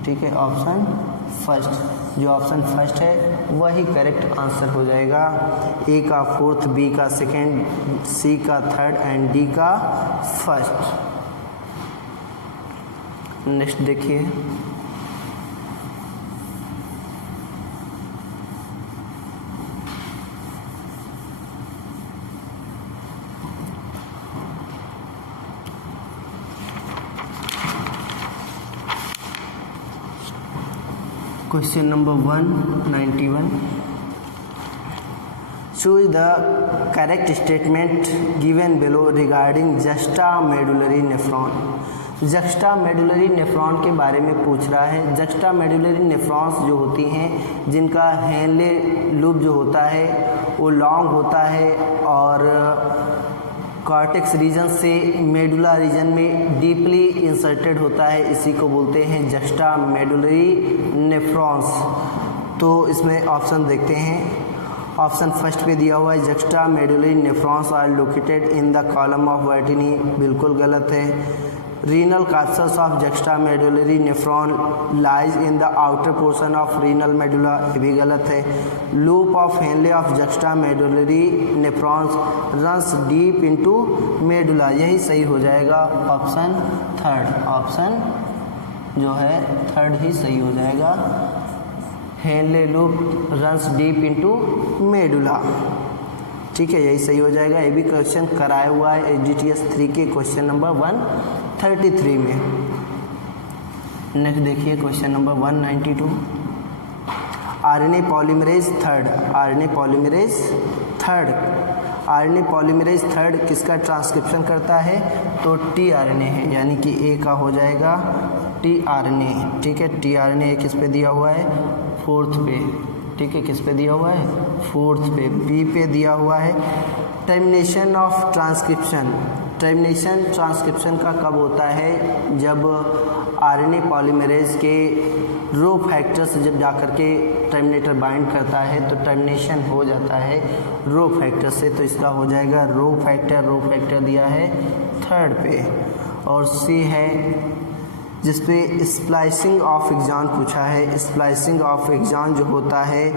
ठीक है, ऑप्शन फर्स्ट। जो ऑप्शन फर्स्ट है वही करेक्ट आंसर हो जाएगा। ए का फोर्थ, बी का सेकेंड, सी का थर्ड एंड डी का फर्स्ट। नेक्स्ट देखिए, question number 191। Choose the correct statement given below regarding juxtamedullary nephron. Juxtamedullary nephron के बारे में पूछ रहा है। जस्टामेडुलरी नेफ्रॉन्स जो होती हैं जिनका हेनले लूप जो होता है वो लॉन्ग होता है और कॉर्टेक्स रीजन से मेडुला रीजन में डीपली इंसर्टेड होता है, इसी को बोलते हैं जस्टामेडुलरी नेफ्रॉन्स। तो इसमें ऑप्शन देखते हैं। ऑप्शन फर्स्ट पे दिया हुआ है juxtamedullary nephrons are located in the column of Bertini, बिल्कुल गलत है। Renal capsules of juxtamedullary nephron lies in the outer portion of renal medulla, ये भी गलत है। Loop of Henle of juxtamedullary nephrons runs deep into medulla, यही सही हो जाएगा ऑप्शन थर्ड। ऑप्शन जो है थर्ड ही सही हो जाएगा। Henle loop runs deep into medulla, ठीक है, यही सही हो जाएगा। ये भी क्वेश्चन कराया हुआ है एसजीटीएस 3 के क्वेश्चन नंबर 133 में। नेक्स्ट देखिए question number 192। RNA polymerase third, RNA polymerase third, RNA polymerase third किसका ट्रांसक्रिप्शन करता है? तो टीआरएनए है, यानी कि ए का हो जाएगा टीआरएनए, ठीक है। टीआरएनए किस पे दिया हुआ है? फोर्थ पे, ठीक है, किस पे दिया हुआ है? फोर्थ पे। बी पे दिया हुआ है termination of transcription. Termination transcription का कब होता है? जब आरएनए पॉलीमरेज के रो फैक्टर से जब जाकर के टर्मिनेटर बाइंड करता है तो टर्मिनेशन हो जाता है रो फैक्टर से, तो इसका हो जाएगा रो फैक्टर। रो फैक्टर दिया है थर्ड पे। और सी है जिसपे स्प्लाइसिंग ऑफ एक्सॉन पूछा है। स्प्लाइसिंग ऑफ एक्सॉन जो होता है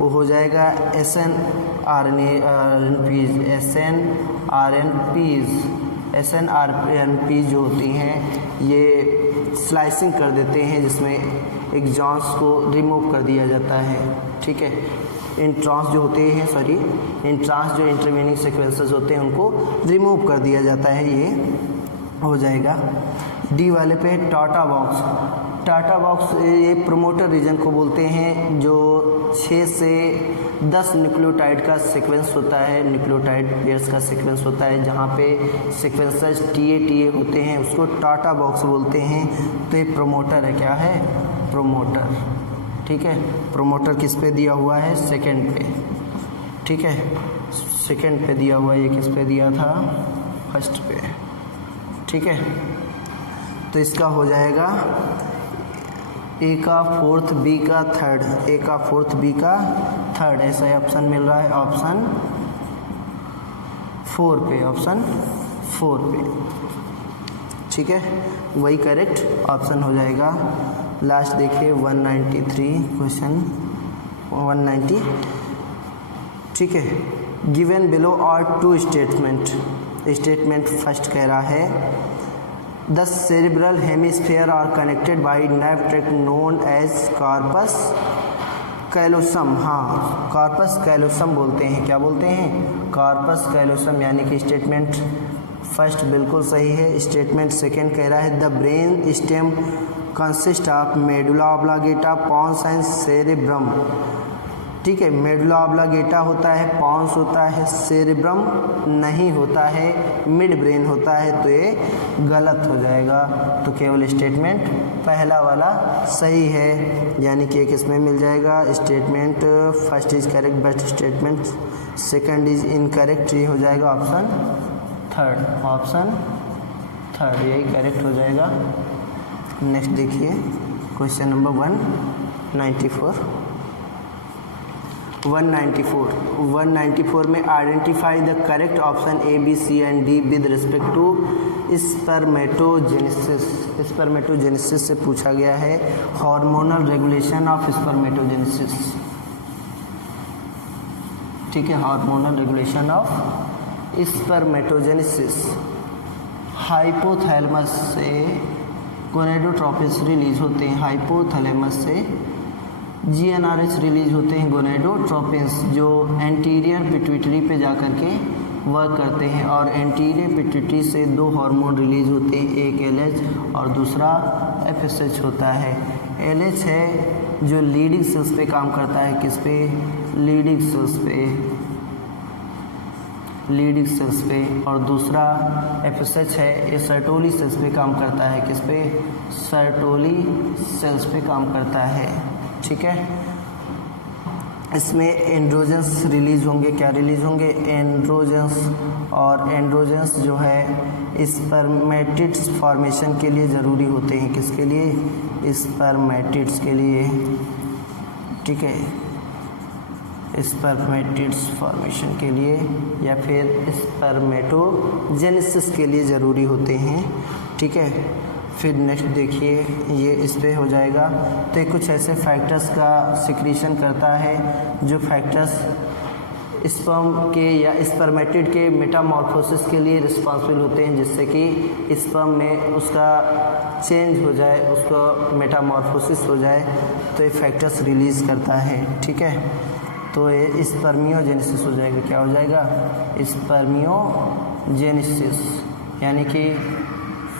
वो हो जाएगा SNRNPs जो होती हैं ये स्लाइसिंग कर देते हैं, जिसमें एक्सॉन्स को रिमूव कर दिया जाता है, ठीक है। इंट्रॉन्स जो होते हैं इंट्रांस जो इंटरवेनिंग सीक्वेंसेस होते हैं उनको रिमूव कर दिया जाता है, ये हो जाएगा। डी वाले पे टाटा बॉक्स। टाटा बॉक्स ये प्रोमोटर रीजन को बोलते हैं, जो 6 से 10 न्यूक्लियोटाइड का सीक्वेंस होता है, न्यूक्लियोटाइड पेयर्स का सीक्वेंस होता है, जहाँ पे सीक्वेंसेस TA होते हैं, उसको टाटा बॉक्स बोलते हैं। तो ये प्रोमोटर है, क्या है? प्रोमोटर, ठीक है। प्रोमोटर किस पे दिया हुआ है? सेकेंड पे, ठीक है, सेकेंड पे दिया हुआ है। ये किस पे दिया था? फर्स्ट पे, ठीक है। तो इसका हो जाएगा ए का फोर्थ, बी का थर्ड, ए का फोर्थ, बी का थर्ड, ऐसा ही ऑप्शन मिल रहा है ऑप्शन 4 पे, ऑप्शन 4 पे, ठीक है, वही करेक्ट ऑप्शन हो जाएगा। लास्ट देखिए 193 क्वेश्चन 190, ठीक है। Given below are 2 statement. Statement first कह रहा है the cerebral hemisphere are connected by nerve tract known as corpus callosum. हाँ, कॉर्पस कैलोसम बोलते हैं, क्या बोलते हैं? कॉर्पस कैलोसम, यानी कि स्टेटमेंट फर्स्ट बिल्कुल सही है। स्टेटमेंट सेकेंड कह रहा है the brain stem consist of medulla oblongata, pons and cerebrum. ठीक है, मेडुला ऑब्लांगेटा होता है, पॉन्स होता है, सेरेब्रम नहीं होता है, मिड ब्रेन होता है, तो ये गलत हो जाएगा। तो केवल स्टेटमेंट पहला वाला सही है, यानी कि एक इसमें मिल जाएगा। Statement first is correct but statement second is incorrect, ये हो जाएगा ऑप्शन थर्ड। ऑप्शन थर्ड यही करेक्ट हो जाएगा। नेक्स्ट देखिए क्वेश्चन नंबर 194 में identify the correct option A B C and D with respect to spermatogenesis. Spermatogenesis से पूछा गया है हार्मोनल रेगुलेशन ऑफ स्पर्मेटोजेनेसिस। ठीक है, hormonal regulation of spermatogenesis. Hypothalamus से गोनेडोट्रोपिन्स रिलीज होते हैं, हाइपोथैलेमस से GnRH रिलीज होते हैं गोनेडोट्रोपिन्स, जो एंटीरियर पिट्यूटरी पे जा कर के वर्क करते हैं। और एंटीरियर पिट्यूटरी से दो हार्मोन रिलीज होते हैं, एक LH और दूसरा FSH होता है। LH है जो लीडिंग सेल्स पे काम करता है, किस पे? लीडिंग सेल्स पे, लीडिंग सेल्स पे। और दूसरा FSH है, ये सर्टोली सेल्स पे काम करता है, किस पे? सर्टोली सेल्स पे काम करता है। ठीक है, इसमें एंड्रोजन्स रिलीज होंगे। क्या रिलीज होंगे? एंड्रोजन्स। और एंड्रोजन्स जो है स्पर्मेटिड्स फॉर्मेशन के लिए ज़रूरी होते हैं, किसके लिए? स्पर्मेटिड्स के लिए। ठीक है, स्पर्मेटिड्स फॉर्मेशन के लिए या फिर स्पर्मेटोजेनेसिस के लिए ज़रूरी होते हैं। ठीक है, फिर नेक्स्ट देखिए ये इस पे हो जाएगा। तो कुछ ऐसे फैक्टर्स का सिक्रीशन करता है जो फैक्टर्स स्पर्म के या स्पर्मेटिड के मेटामॉर्फोसिस के लिए रिस्पॉन्सिबल होते हैं, जिससे कि स्पर्म में उसका चेंज हो जाए, उसका मेटामॉर्फोसिस हो जाए, तो ये फैक्टर्स रिलीज़ करता है। ठीक है, तो ये स्पर्मियोजेनेसिस हो जाएगा। क्या हो जाएगा? स्पर्मियोजेनेसिस, यानी कि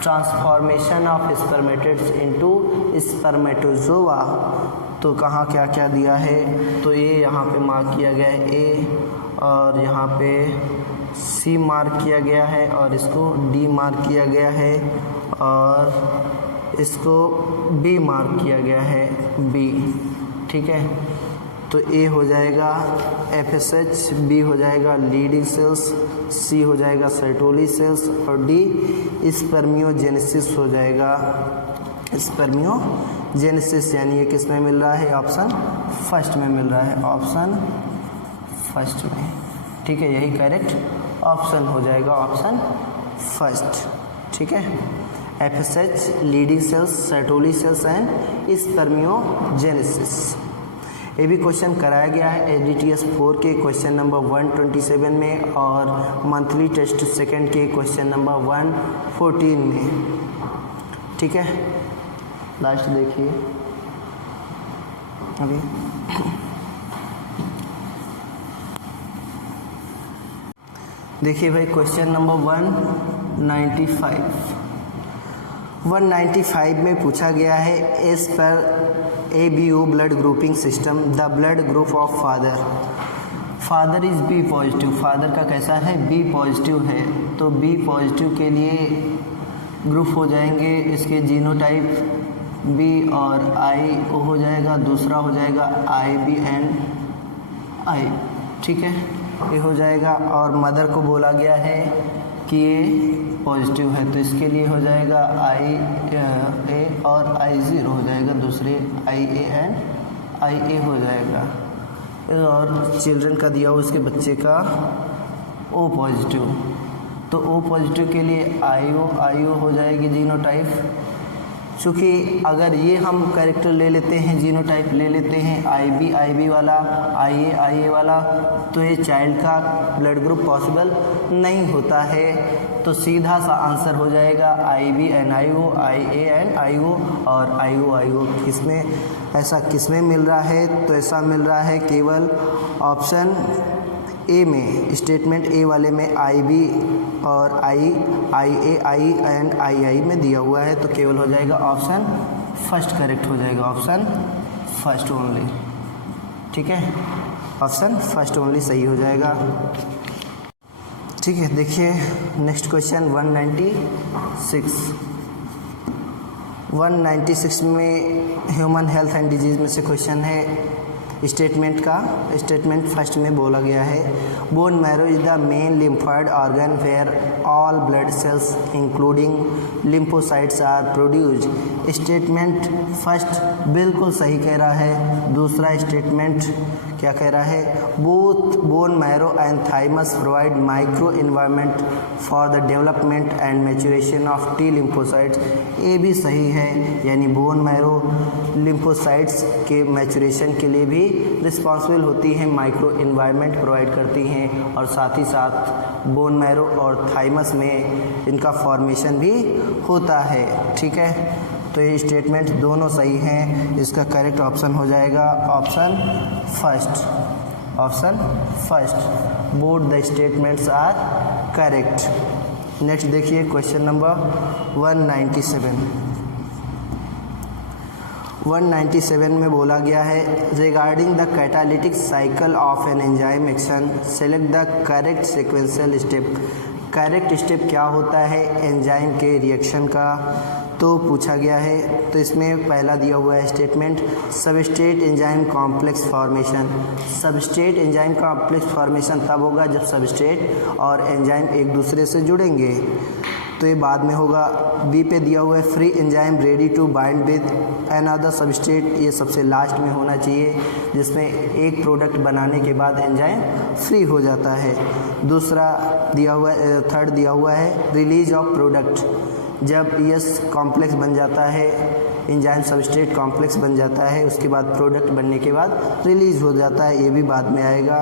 transformation of spermatids into spermatozoa. तो कहाँ क्या क्या दिया है? तो ये यहाँ पे मार्क किया गया है ए, और यहाँ पे सी मार्क किया गया है, और इसको डी मार्क किया गया है, और इसको बी मार्क किया गया है, बी। ठीक है, तो ए हो जाएगा FSH, बी हो जाएगा लीडिंग सेल्स, सी हो जाएगा सर्टोली सेल्स, और डी स्पर्मियोजेनेसिस हो जाएगा। स्पर्मियोजेनेसिस यानी ये किस में मिल रहा है? ऑप्शन फर्स्ट में मिल रहा है, ऑप्शन फर्स्ट में। ठीक है, यही करेक्ट ऑप्शन हो जाएगा, ऑप्शन फर्स्ट। ठीक है, FSH, leading cells, Sertoli cells and spermiogenesis. ये भी क्वेश्चन कराया गया है ADTS 4 के क्वेश्चन नंबर 127 में, और मंथली टेस्ट सेकंड के क्वेश्चन नंबर 114 में। ठीक है, लास्ट देखिए अभी। देखिए भाई क्वेश्चन नंबर 195 में पूछा गया है एज पर ABO blood grouping system the blood group of father is B positive. Father का कैसा है? B पॉजिटिव है। तो B पॉजिटिव के लिए ग्रुप हो जाएंगे इसके जीनोटाइप B और IO हो जाएगा, दूसरा हो जाएगा IBNI। ठीक है, ये हो जाएगा। और मदर को बोला गया है कि ये पॉजिटिव है, तो इसके लिए हो जाएगा IA और I0 हो जाएगा, दूसरे IAN IA हो जाएगा। और चिल्ड्रन का दिया हो इसके बच्चे का O पॉजिटिव, तो O पॉजिटिव के लिए IO हो जाएगी जीनोटाइप। चूँकि अगर ये हम कैरेक्टर ले लेते हैं, जीनोटाइप ले लेते हैं IB वाला, IA वाला, तो ये चाइल्ड का ब्लड ग्रुप पॉसिबल नहीं होता है। तो सीधा सा आंसर हो जाएगा IBNIO, IANIO और IO। किसमें ऐसा किसमें मिल रहा है? तो ऐसा मिल रहा है केवल ऑप्शन ए में, स्टेटमेंट ए वाले में IB और IA एंड II में दिया हुआ है, तो केवल हो जाएगा ऑप्शन फर्स्ट करेक्ट हो जाएगा, ऑप्शन फर्स्ट ओनली। ठीक है, ऑप्शन फर्स्ट ओनली सही हो जाएगा। ठीक है, देखिए नेक्स्ट क्वेश्चन 196 में ह्यूमन हेल्थ एंड डिजीज़ में से क्वेश्चन है। स्टेटमेंट फर्स्ट में बोला गया है, bone marrow is the main lymphoid organ where all blood cells including lymphocytes are produced. Statement first बिल्कुल सही कह रहा है। दूसरा स्टेटमेंट क्या कह रहा है, both bone marrow and thymus provide micro environment for the development and maturation of T lymphocytes. ये भी सही है, यानी बोन मैरो लिम्फोसाइट्स के मैच्योरेशन के लिए भी रिस्पॉन्सिबल होती हैं, माइक्रो इन्वायरमेंट प्रोवाइड करती हैं, और साथ ही साथ बोन मैरो और थाइमस में इनका फॉर्मेशन भी होता है। ठीक है, तो ये स्टेटमेंट दोनों सही हैं। इसका करेक्ट ऑप्शन हो जाएगा option first. Both the statements are correct. Next देखिए क्वेश्चन नंबर 197 में बोला गया है, regarding the catalytic cycle of an enzyme action select the correct sequential step. Correct step क्या होता है एंजाइम के रिएक्शन का, तो पूछा गया है। तो इसमें पहला दिया हुआ है statement, substrate enzyme complex formation. Substrate enzyme complex formation तब होगा जब सबस्ट्रेट और एंजाइम एक दूसरे से जुड़ेंगे, तो ये बाद में होगा। बी पे दिया हुआ है, free enzyme ready to bind with another substrate. ये सबसे लास्ट में होना चाहिए, जिसमें एक प्रोडक्ट बनाने के बाद एंजाइम फ्री हो जाता है। दूसरा दिया हुआ है, थर्ड दिया हुआ है, रिलीज ऑफ प्रोडक्ट। जब यस कॉम्प्लेक्स बन जाता है, एंजाइम सबस्ट्रेट कॉम्प्लेक्स बन जाता है, उसके बाद प्रोडक्ट बनने के बाद रिलीज हो जाता है, ये भी बाद में आएगा।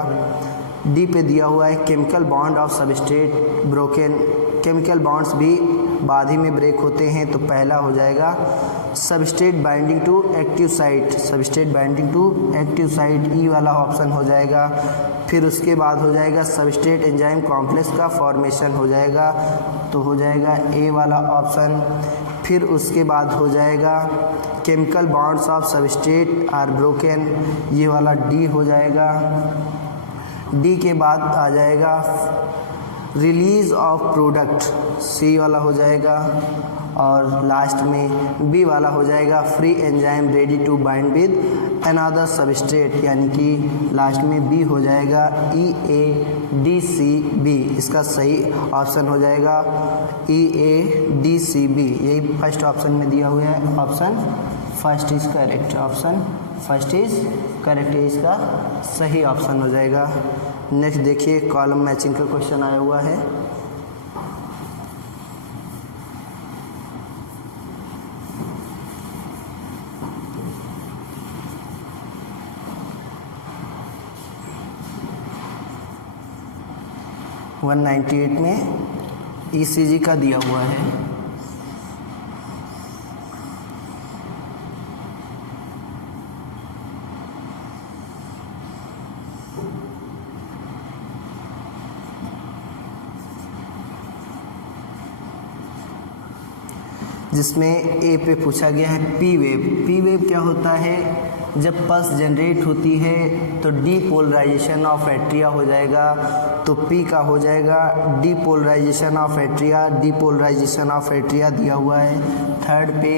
डी पे दिया हुआ है, chemical bond of substrate broken. Chemical bonds भी बाद ही में ब्रेक होते हैं, तो पहला हो जाएगा substrate binding to active site. Substrate binding to active site, E वाला ऑप्शन हो जाएगा। फिर उसके बाद हो जाएगा सबस्ट्रेट एंजाइम कॉम्प्लेक्स का फॉर्मेशन हो जाएगा, तो हो जाएगा ए वाला ऑप्शन। फिर उसके बाद हो जाएगा chemical bonds of substrate are broken, ये वाला डी हो जाएगा। डी के बाद आ जाएगा रिलीज ऑफ प्रोडक्ट, सी वाला हो जाएगा। और लास्ट में बी वाला हो जाएगा, free enzyme ready to bind with another substrate, यानी कि लास्ट में बी हो जाएगा, EADCB। इसका सही ऑप्शन हो जाएगा EADCB। यही फर्स्ट ऑप्शन में दिया हुआ है, option first is correct. Option first is correct, इसका सही ऑप्शन हो जाएगा। नेक्स्ट देखिए कॉलम मैचिंग का क्वेश्चन आया हुआ है। वन 198 में ECG का दिया हुआ है। जिसमें ए पे पूछा गया है पी वेव। पी वेव क्या होता है, जब पल्स जनरेट होती है तो डीपोलराइजेशन ऑफ एट्रिया हो जाएगा, तो पी का हो जाएगा depolarisation of atria. Depolarisation of atria दिया हुआ है थर्ड पे,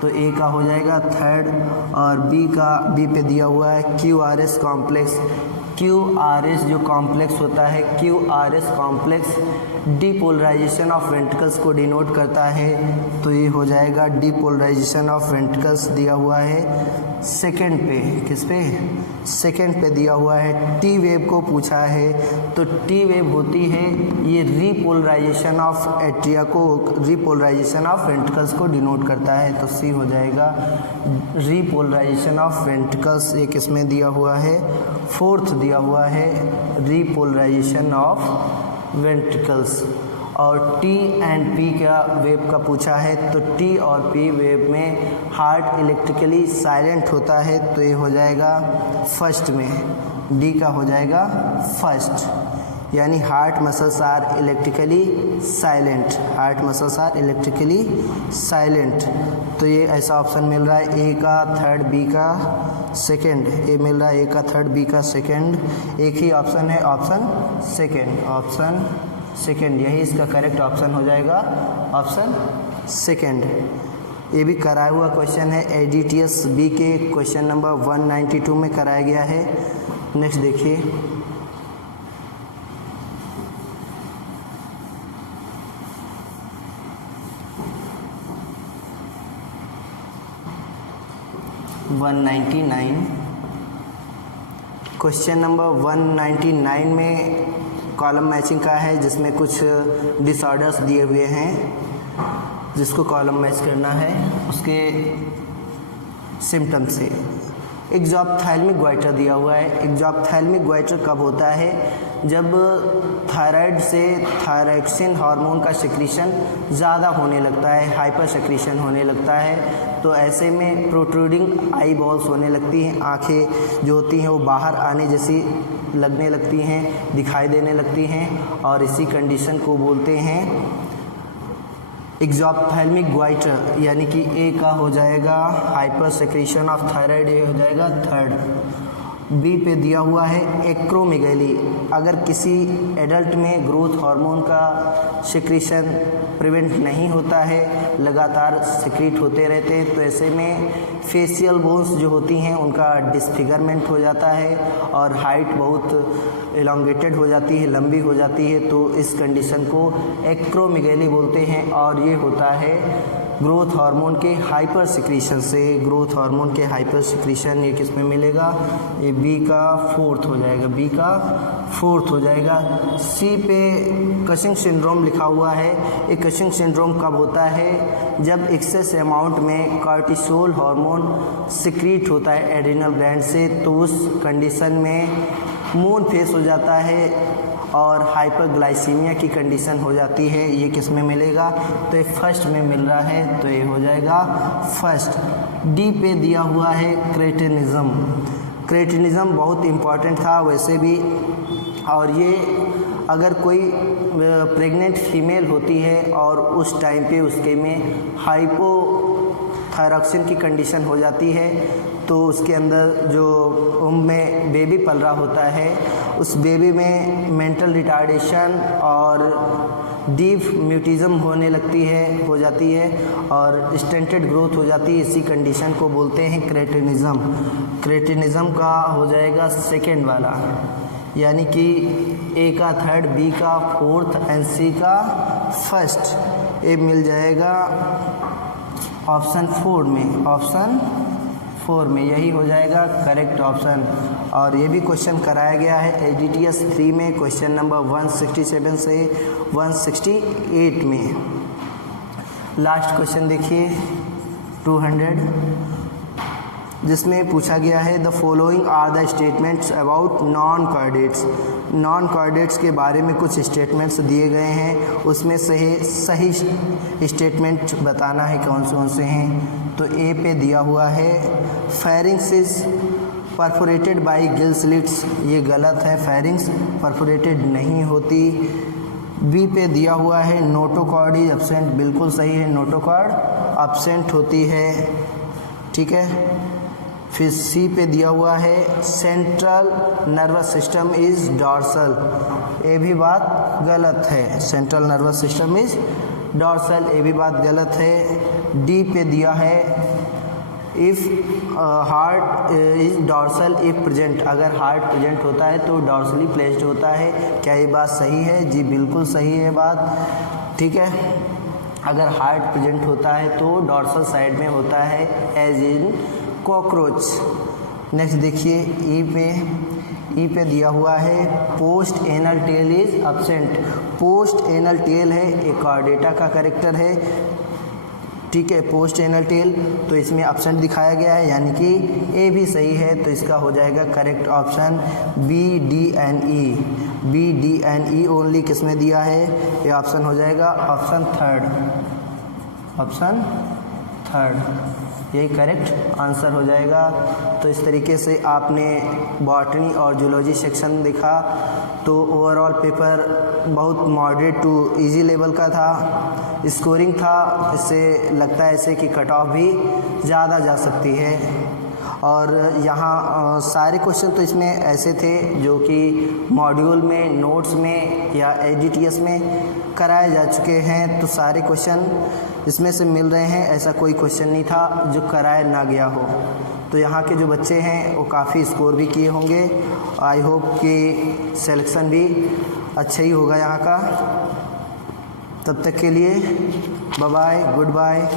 तो ए का हो जाएगा थर्ड। और बी पे दिया हुआ है QRS कॉम्प्लेक्स। QRS जो कॉम्प्लेक्स होता है, QRS complex depolarisation of ventricles को डिनोट करता है, तो ये हो जाएगा डीपोलराइजेशन ऑफ वेंट्रिकल्स दिया हुआ है सेकंड पे। किस पे, सेकंड पे दिया हुआ है। टी वेव को पूछा है, तो टी वेव होती है ये रीपोलराइजेशन ऑफ एट्रिया को, रीपोलराइजेशन ऑफ वेंट्रिकल्स को डिनोट करता है, तो सी हो जाएगा रीपोलराइजेशन ऑफ वेंट्रिकल्स। एक इसमें दिया हुआ है, फोर्थ दिया हुआ है रीपोलराइजेशन ऑफ वेंट्रिकल्स। और टी एंड पी का वेव का पूछा है, तो टी और पी वेव में हार्ट इलेक्ट्रिकली साइलेंट होता है, तो ये हो जाएगा फर्स्ट में, डी का हो जाएगा फर्स्ट। यानी heart muscles are electrically silent, heart muscles are electrically silent. तो ये ऐसा ऑप्शन मिल रहा है ए का थर्ड, बी का सेकंड, ए मिल रहा है ए का थर्ड, बी का सेकंड। एक ही ऑप्शन है, ऑप्शन सेकंड, ऑप्शन सेकंड, यही इसका करेक्ट ऑप्शन हो जाएगा, ऑप्शन सेकंड। ये भी कराया हुआ क्वेश्चन है, एडीटीएस बी के क्वेश्चन नंबर 192 में कराया गया है। नेक्स्ट देखिए, क्वेश्चन नंबर 199 में कॉलम मैचिंग का है, जिसमें कुछ डिसऑर्डर्स दिए हुए हैं जिसको कॉलम मैच करना है उसके सिम्टम से। एक्सोप्थैल्मिक ग्वाइटर दिया हुआ है। एक्सोप्थैल्मिक ग्वाइटर कब होता है? जब थायराइड से थायरॉक्सिन हार्मोन का सिक्रीशन ज़्यादा होने लगता है, हाइपर सिक्रीशन होने लगता है, तो ऐसे में प्रोट्रूडिंग आई बॉल्स होने लगती हैं, आंखें जो होती हैं वो बाहर आने जैसी लगने लगती हैं, दिखाई देने लगती हैं, और इसी कंडीशन को बोलते हैं एक्सोप्थैल्मिक ग्वाइटर, यानी कि ए का हो जाएगा हाइपर सेक्रेशन ऑफ थायराइड, ए हो जाएगा थर्ड। बी पे दिया हुआ है एक्रोमेगैली। अगर किसी एडल्ट में ग्रोथ हार्मोन का सिक्रीशन प्रिवेंट नहीं होता है, लगातार सिक्रीट होते रहते हैं, तो ऐसे में फेशियल बोन्स जो होती हैं उनका डिसफिगरमेंट हो जाता है और हाइट बहुत एलोंगेटेड हो जाती है, लंबी हो जाती है, तो इस कंडीशन को एक्रोमेगैली बोलते हैं। और ये होता है ग्रोथ हार्मोन के हाइपर सिक्रीशन से। ग्रोथ हार्मोन के हाइपर सिक्रीशन ये किस में मिलेगा? ये बी का फोर्थ हो जाएगा, बी का फोर्थ हो जाएगा। सी पे कशिंग सिंड्रोम लिखा हुआ है। ये कशिंग सिंड्रोम कब होता है? जब एक्सेस अमाउंट में कार्टिसोल हार्मोन सिक्रीट होता है एड्रिनल ग्लैंड से, तो उस कंडीशन में मून फेस हो जाता है और हाइपरग्लाइसीमिया की कंडीशन हो जाती है। ये किस में मिलेगा? तो ये फर्स्ट में मिल रहा है, तो ये हो जाएगा फर्स्ट। डी पे दिया हुआ है क्रेटिनिज्म। क्रेटिनिज्म बहुत इम्पॉर्टेंट था वैसे भी, और ये अगर कोई प्रेग्नेंट फीमेल होती है और उस टाइम पे उसके में हाइपोथायरॉक्सिन की कंडीशन हो जाती है, तो उसके अंदर जो में बेबी पल रहा होता है, उस बेबी में मेंटल रिटार्डेशन और डीप म्यूटिज्म होने हो जाती है और स्टेंटेड ग्रोथ हो जाती है। इसी कंडीशन को बोलते हैं क्रेटिनिज्म। क्रेटिनिज्म का हो जाएगा सेकेंड वाला, यानी कि ए का थर्ड, बी का फोर्थ एंड सी का फर्स्ट। ए मिल जाएगा ऑप्शन 4 में, ऑप्शन 4 में यही हो जाएगा करेक्ट ऑप्शन। और ये भी क्वेश्चन कराया गया है एडीटीएस 3 में, क्वेश्चन नंबर 167 से 168 में। लास्ट क्वेश्चन देखिए 200, जिसमें पूछा गया है the following are the statements about non chordates. Non chordates के बारे में कुछ स्टेटमेंट्स दिए गए हैं, उसमें से सही स्टेटमेंट बताना है कौन से हैं। तो ए पे दिया हुआ है pharynx is perforated bye gill slits, ये गलत है, फेरिंग्स परफोरेटेड नहीं होती। बी पे दिया हुआ है नोटोकॉर्ड इज एब्सेंट, बिल्कुल सही है, नोटोकॉर्ड एब्सेंट होती है, ठीक है। फिर सी पे दिया हुआ है central nervous system is dorsal, ये भी बात गलत है, central nervous system is dorsal, ये भी बात गलत है। डी पे दिया है if heart is dorsal if present, अगर हार्ट प्रेजेंट होता है तो डॉर्सली प्लेस्ड होता है, क्या ये बात सही है? जी बिल्कुल सही है बात, ठीक है। अगर हार्ट प्रेजेंट होता है तो डॉर्सल साइड में होता है, एज इन कॉकरोच। नेक्स्ट देखिए ई पे दिया हुआ है post anal tail is absent. Post anal tail है, एक कॉर्डेटा का कैरेक्टर है, ठीक है, पोस्ट एनल टेल, तो इसमें एब्सेंट दिखाया गया है, यानी कि ए भी सही है, तो इसका हो जाएगा correct option B D and E. B D and E only किस में दिया है? ये ऑप्शन हो जाएगा ऑप्शन थर्ड, ऑप्शन थर्ड। यही करेक्ट आंसर हो जाएगा। तो इस तरीके से आपने बॉटनी और जूलॉजी सेक्शन देखा। तो ओवरऑल पेपर बहुत मॉडरेट टू इजी लेवल का था, स्कोरिंग था। इससे लगता है ऐसे कि कट ऑफ भी ज़्यादा जा सकती है। और यहाँ सारे क्वेश्चन तो इसमें ऐसे थे जो कि मॉड्यूल में, नोट्स में या एडीटीएस में कराए जा चुके हैं। तो सारे क्वेश्चन इसमें से मिल रहे हैं, ऐसा कोई क्वेश्चन नहीं था जो कराया ना गया हो। तो यहाँ के जो बच्चे हैं वो काफ़ी स्कोर भी किए होंगे। आई होप कि सिलेक्शन भी अच्छा ही होगा यहाँ का। तब तक के लिए बाय बाय, गुड बाय।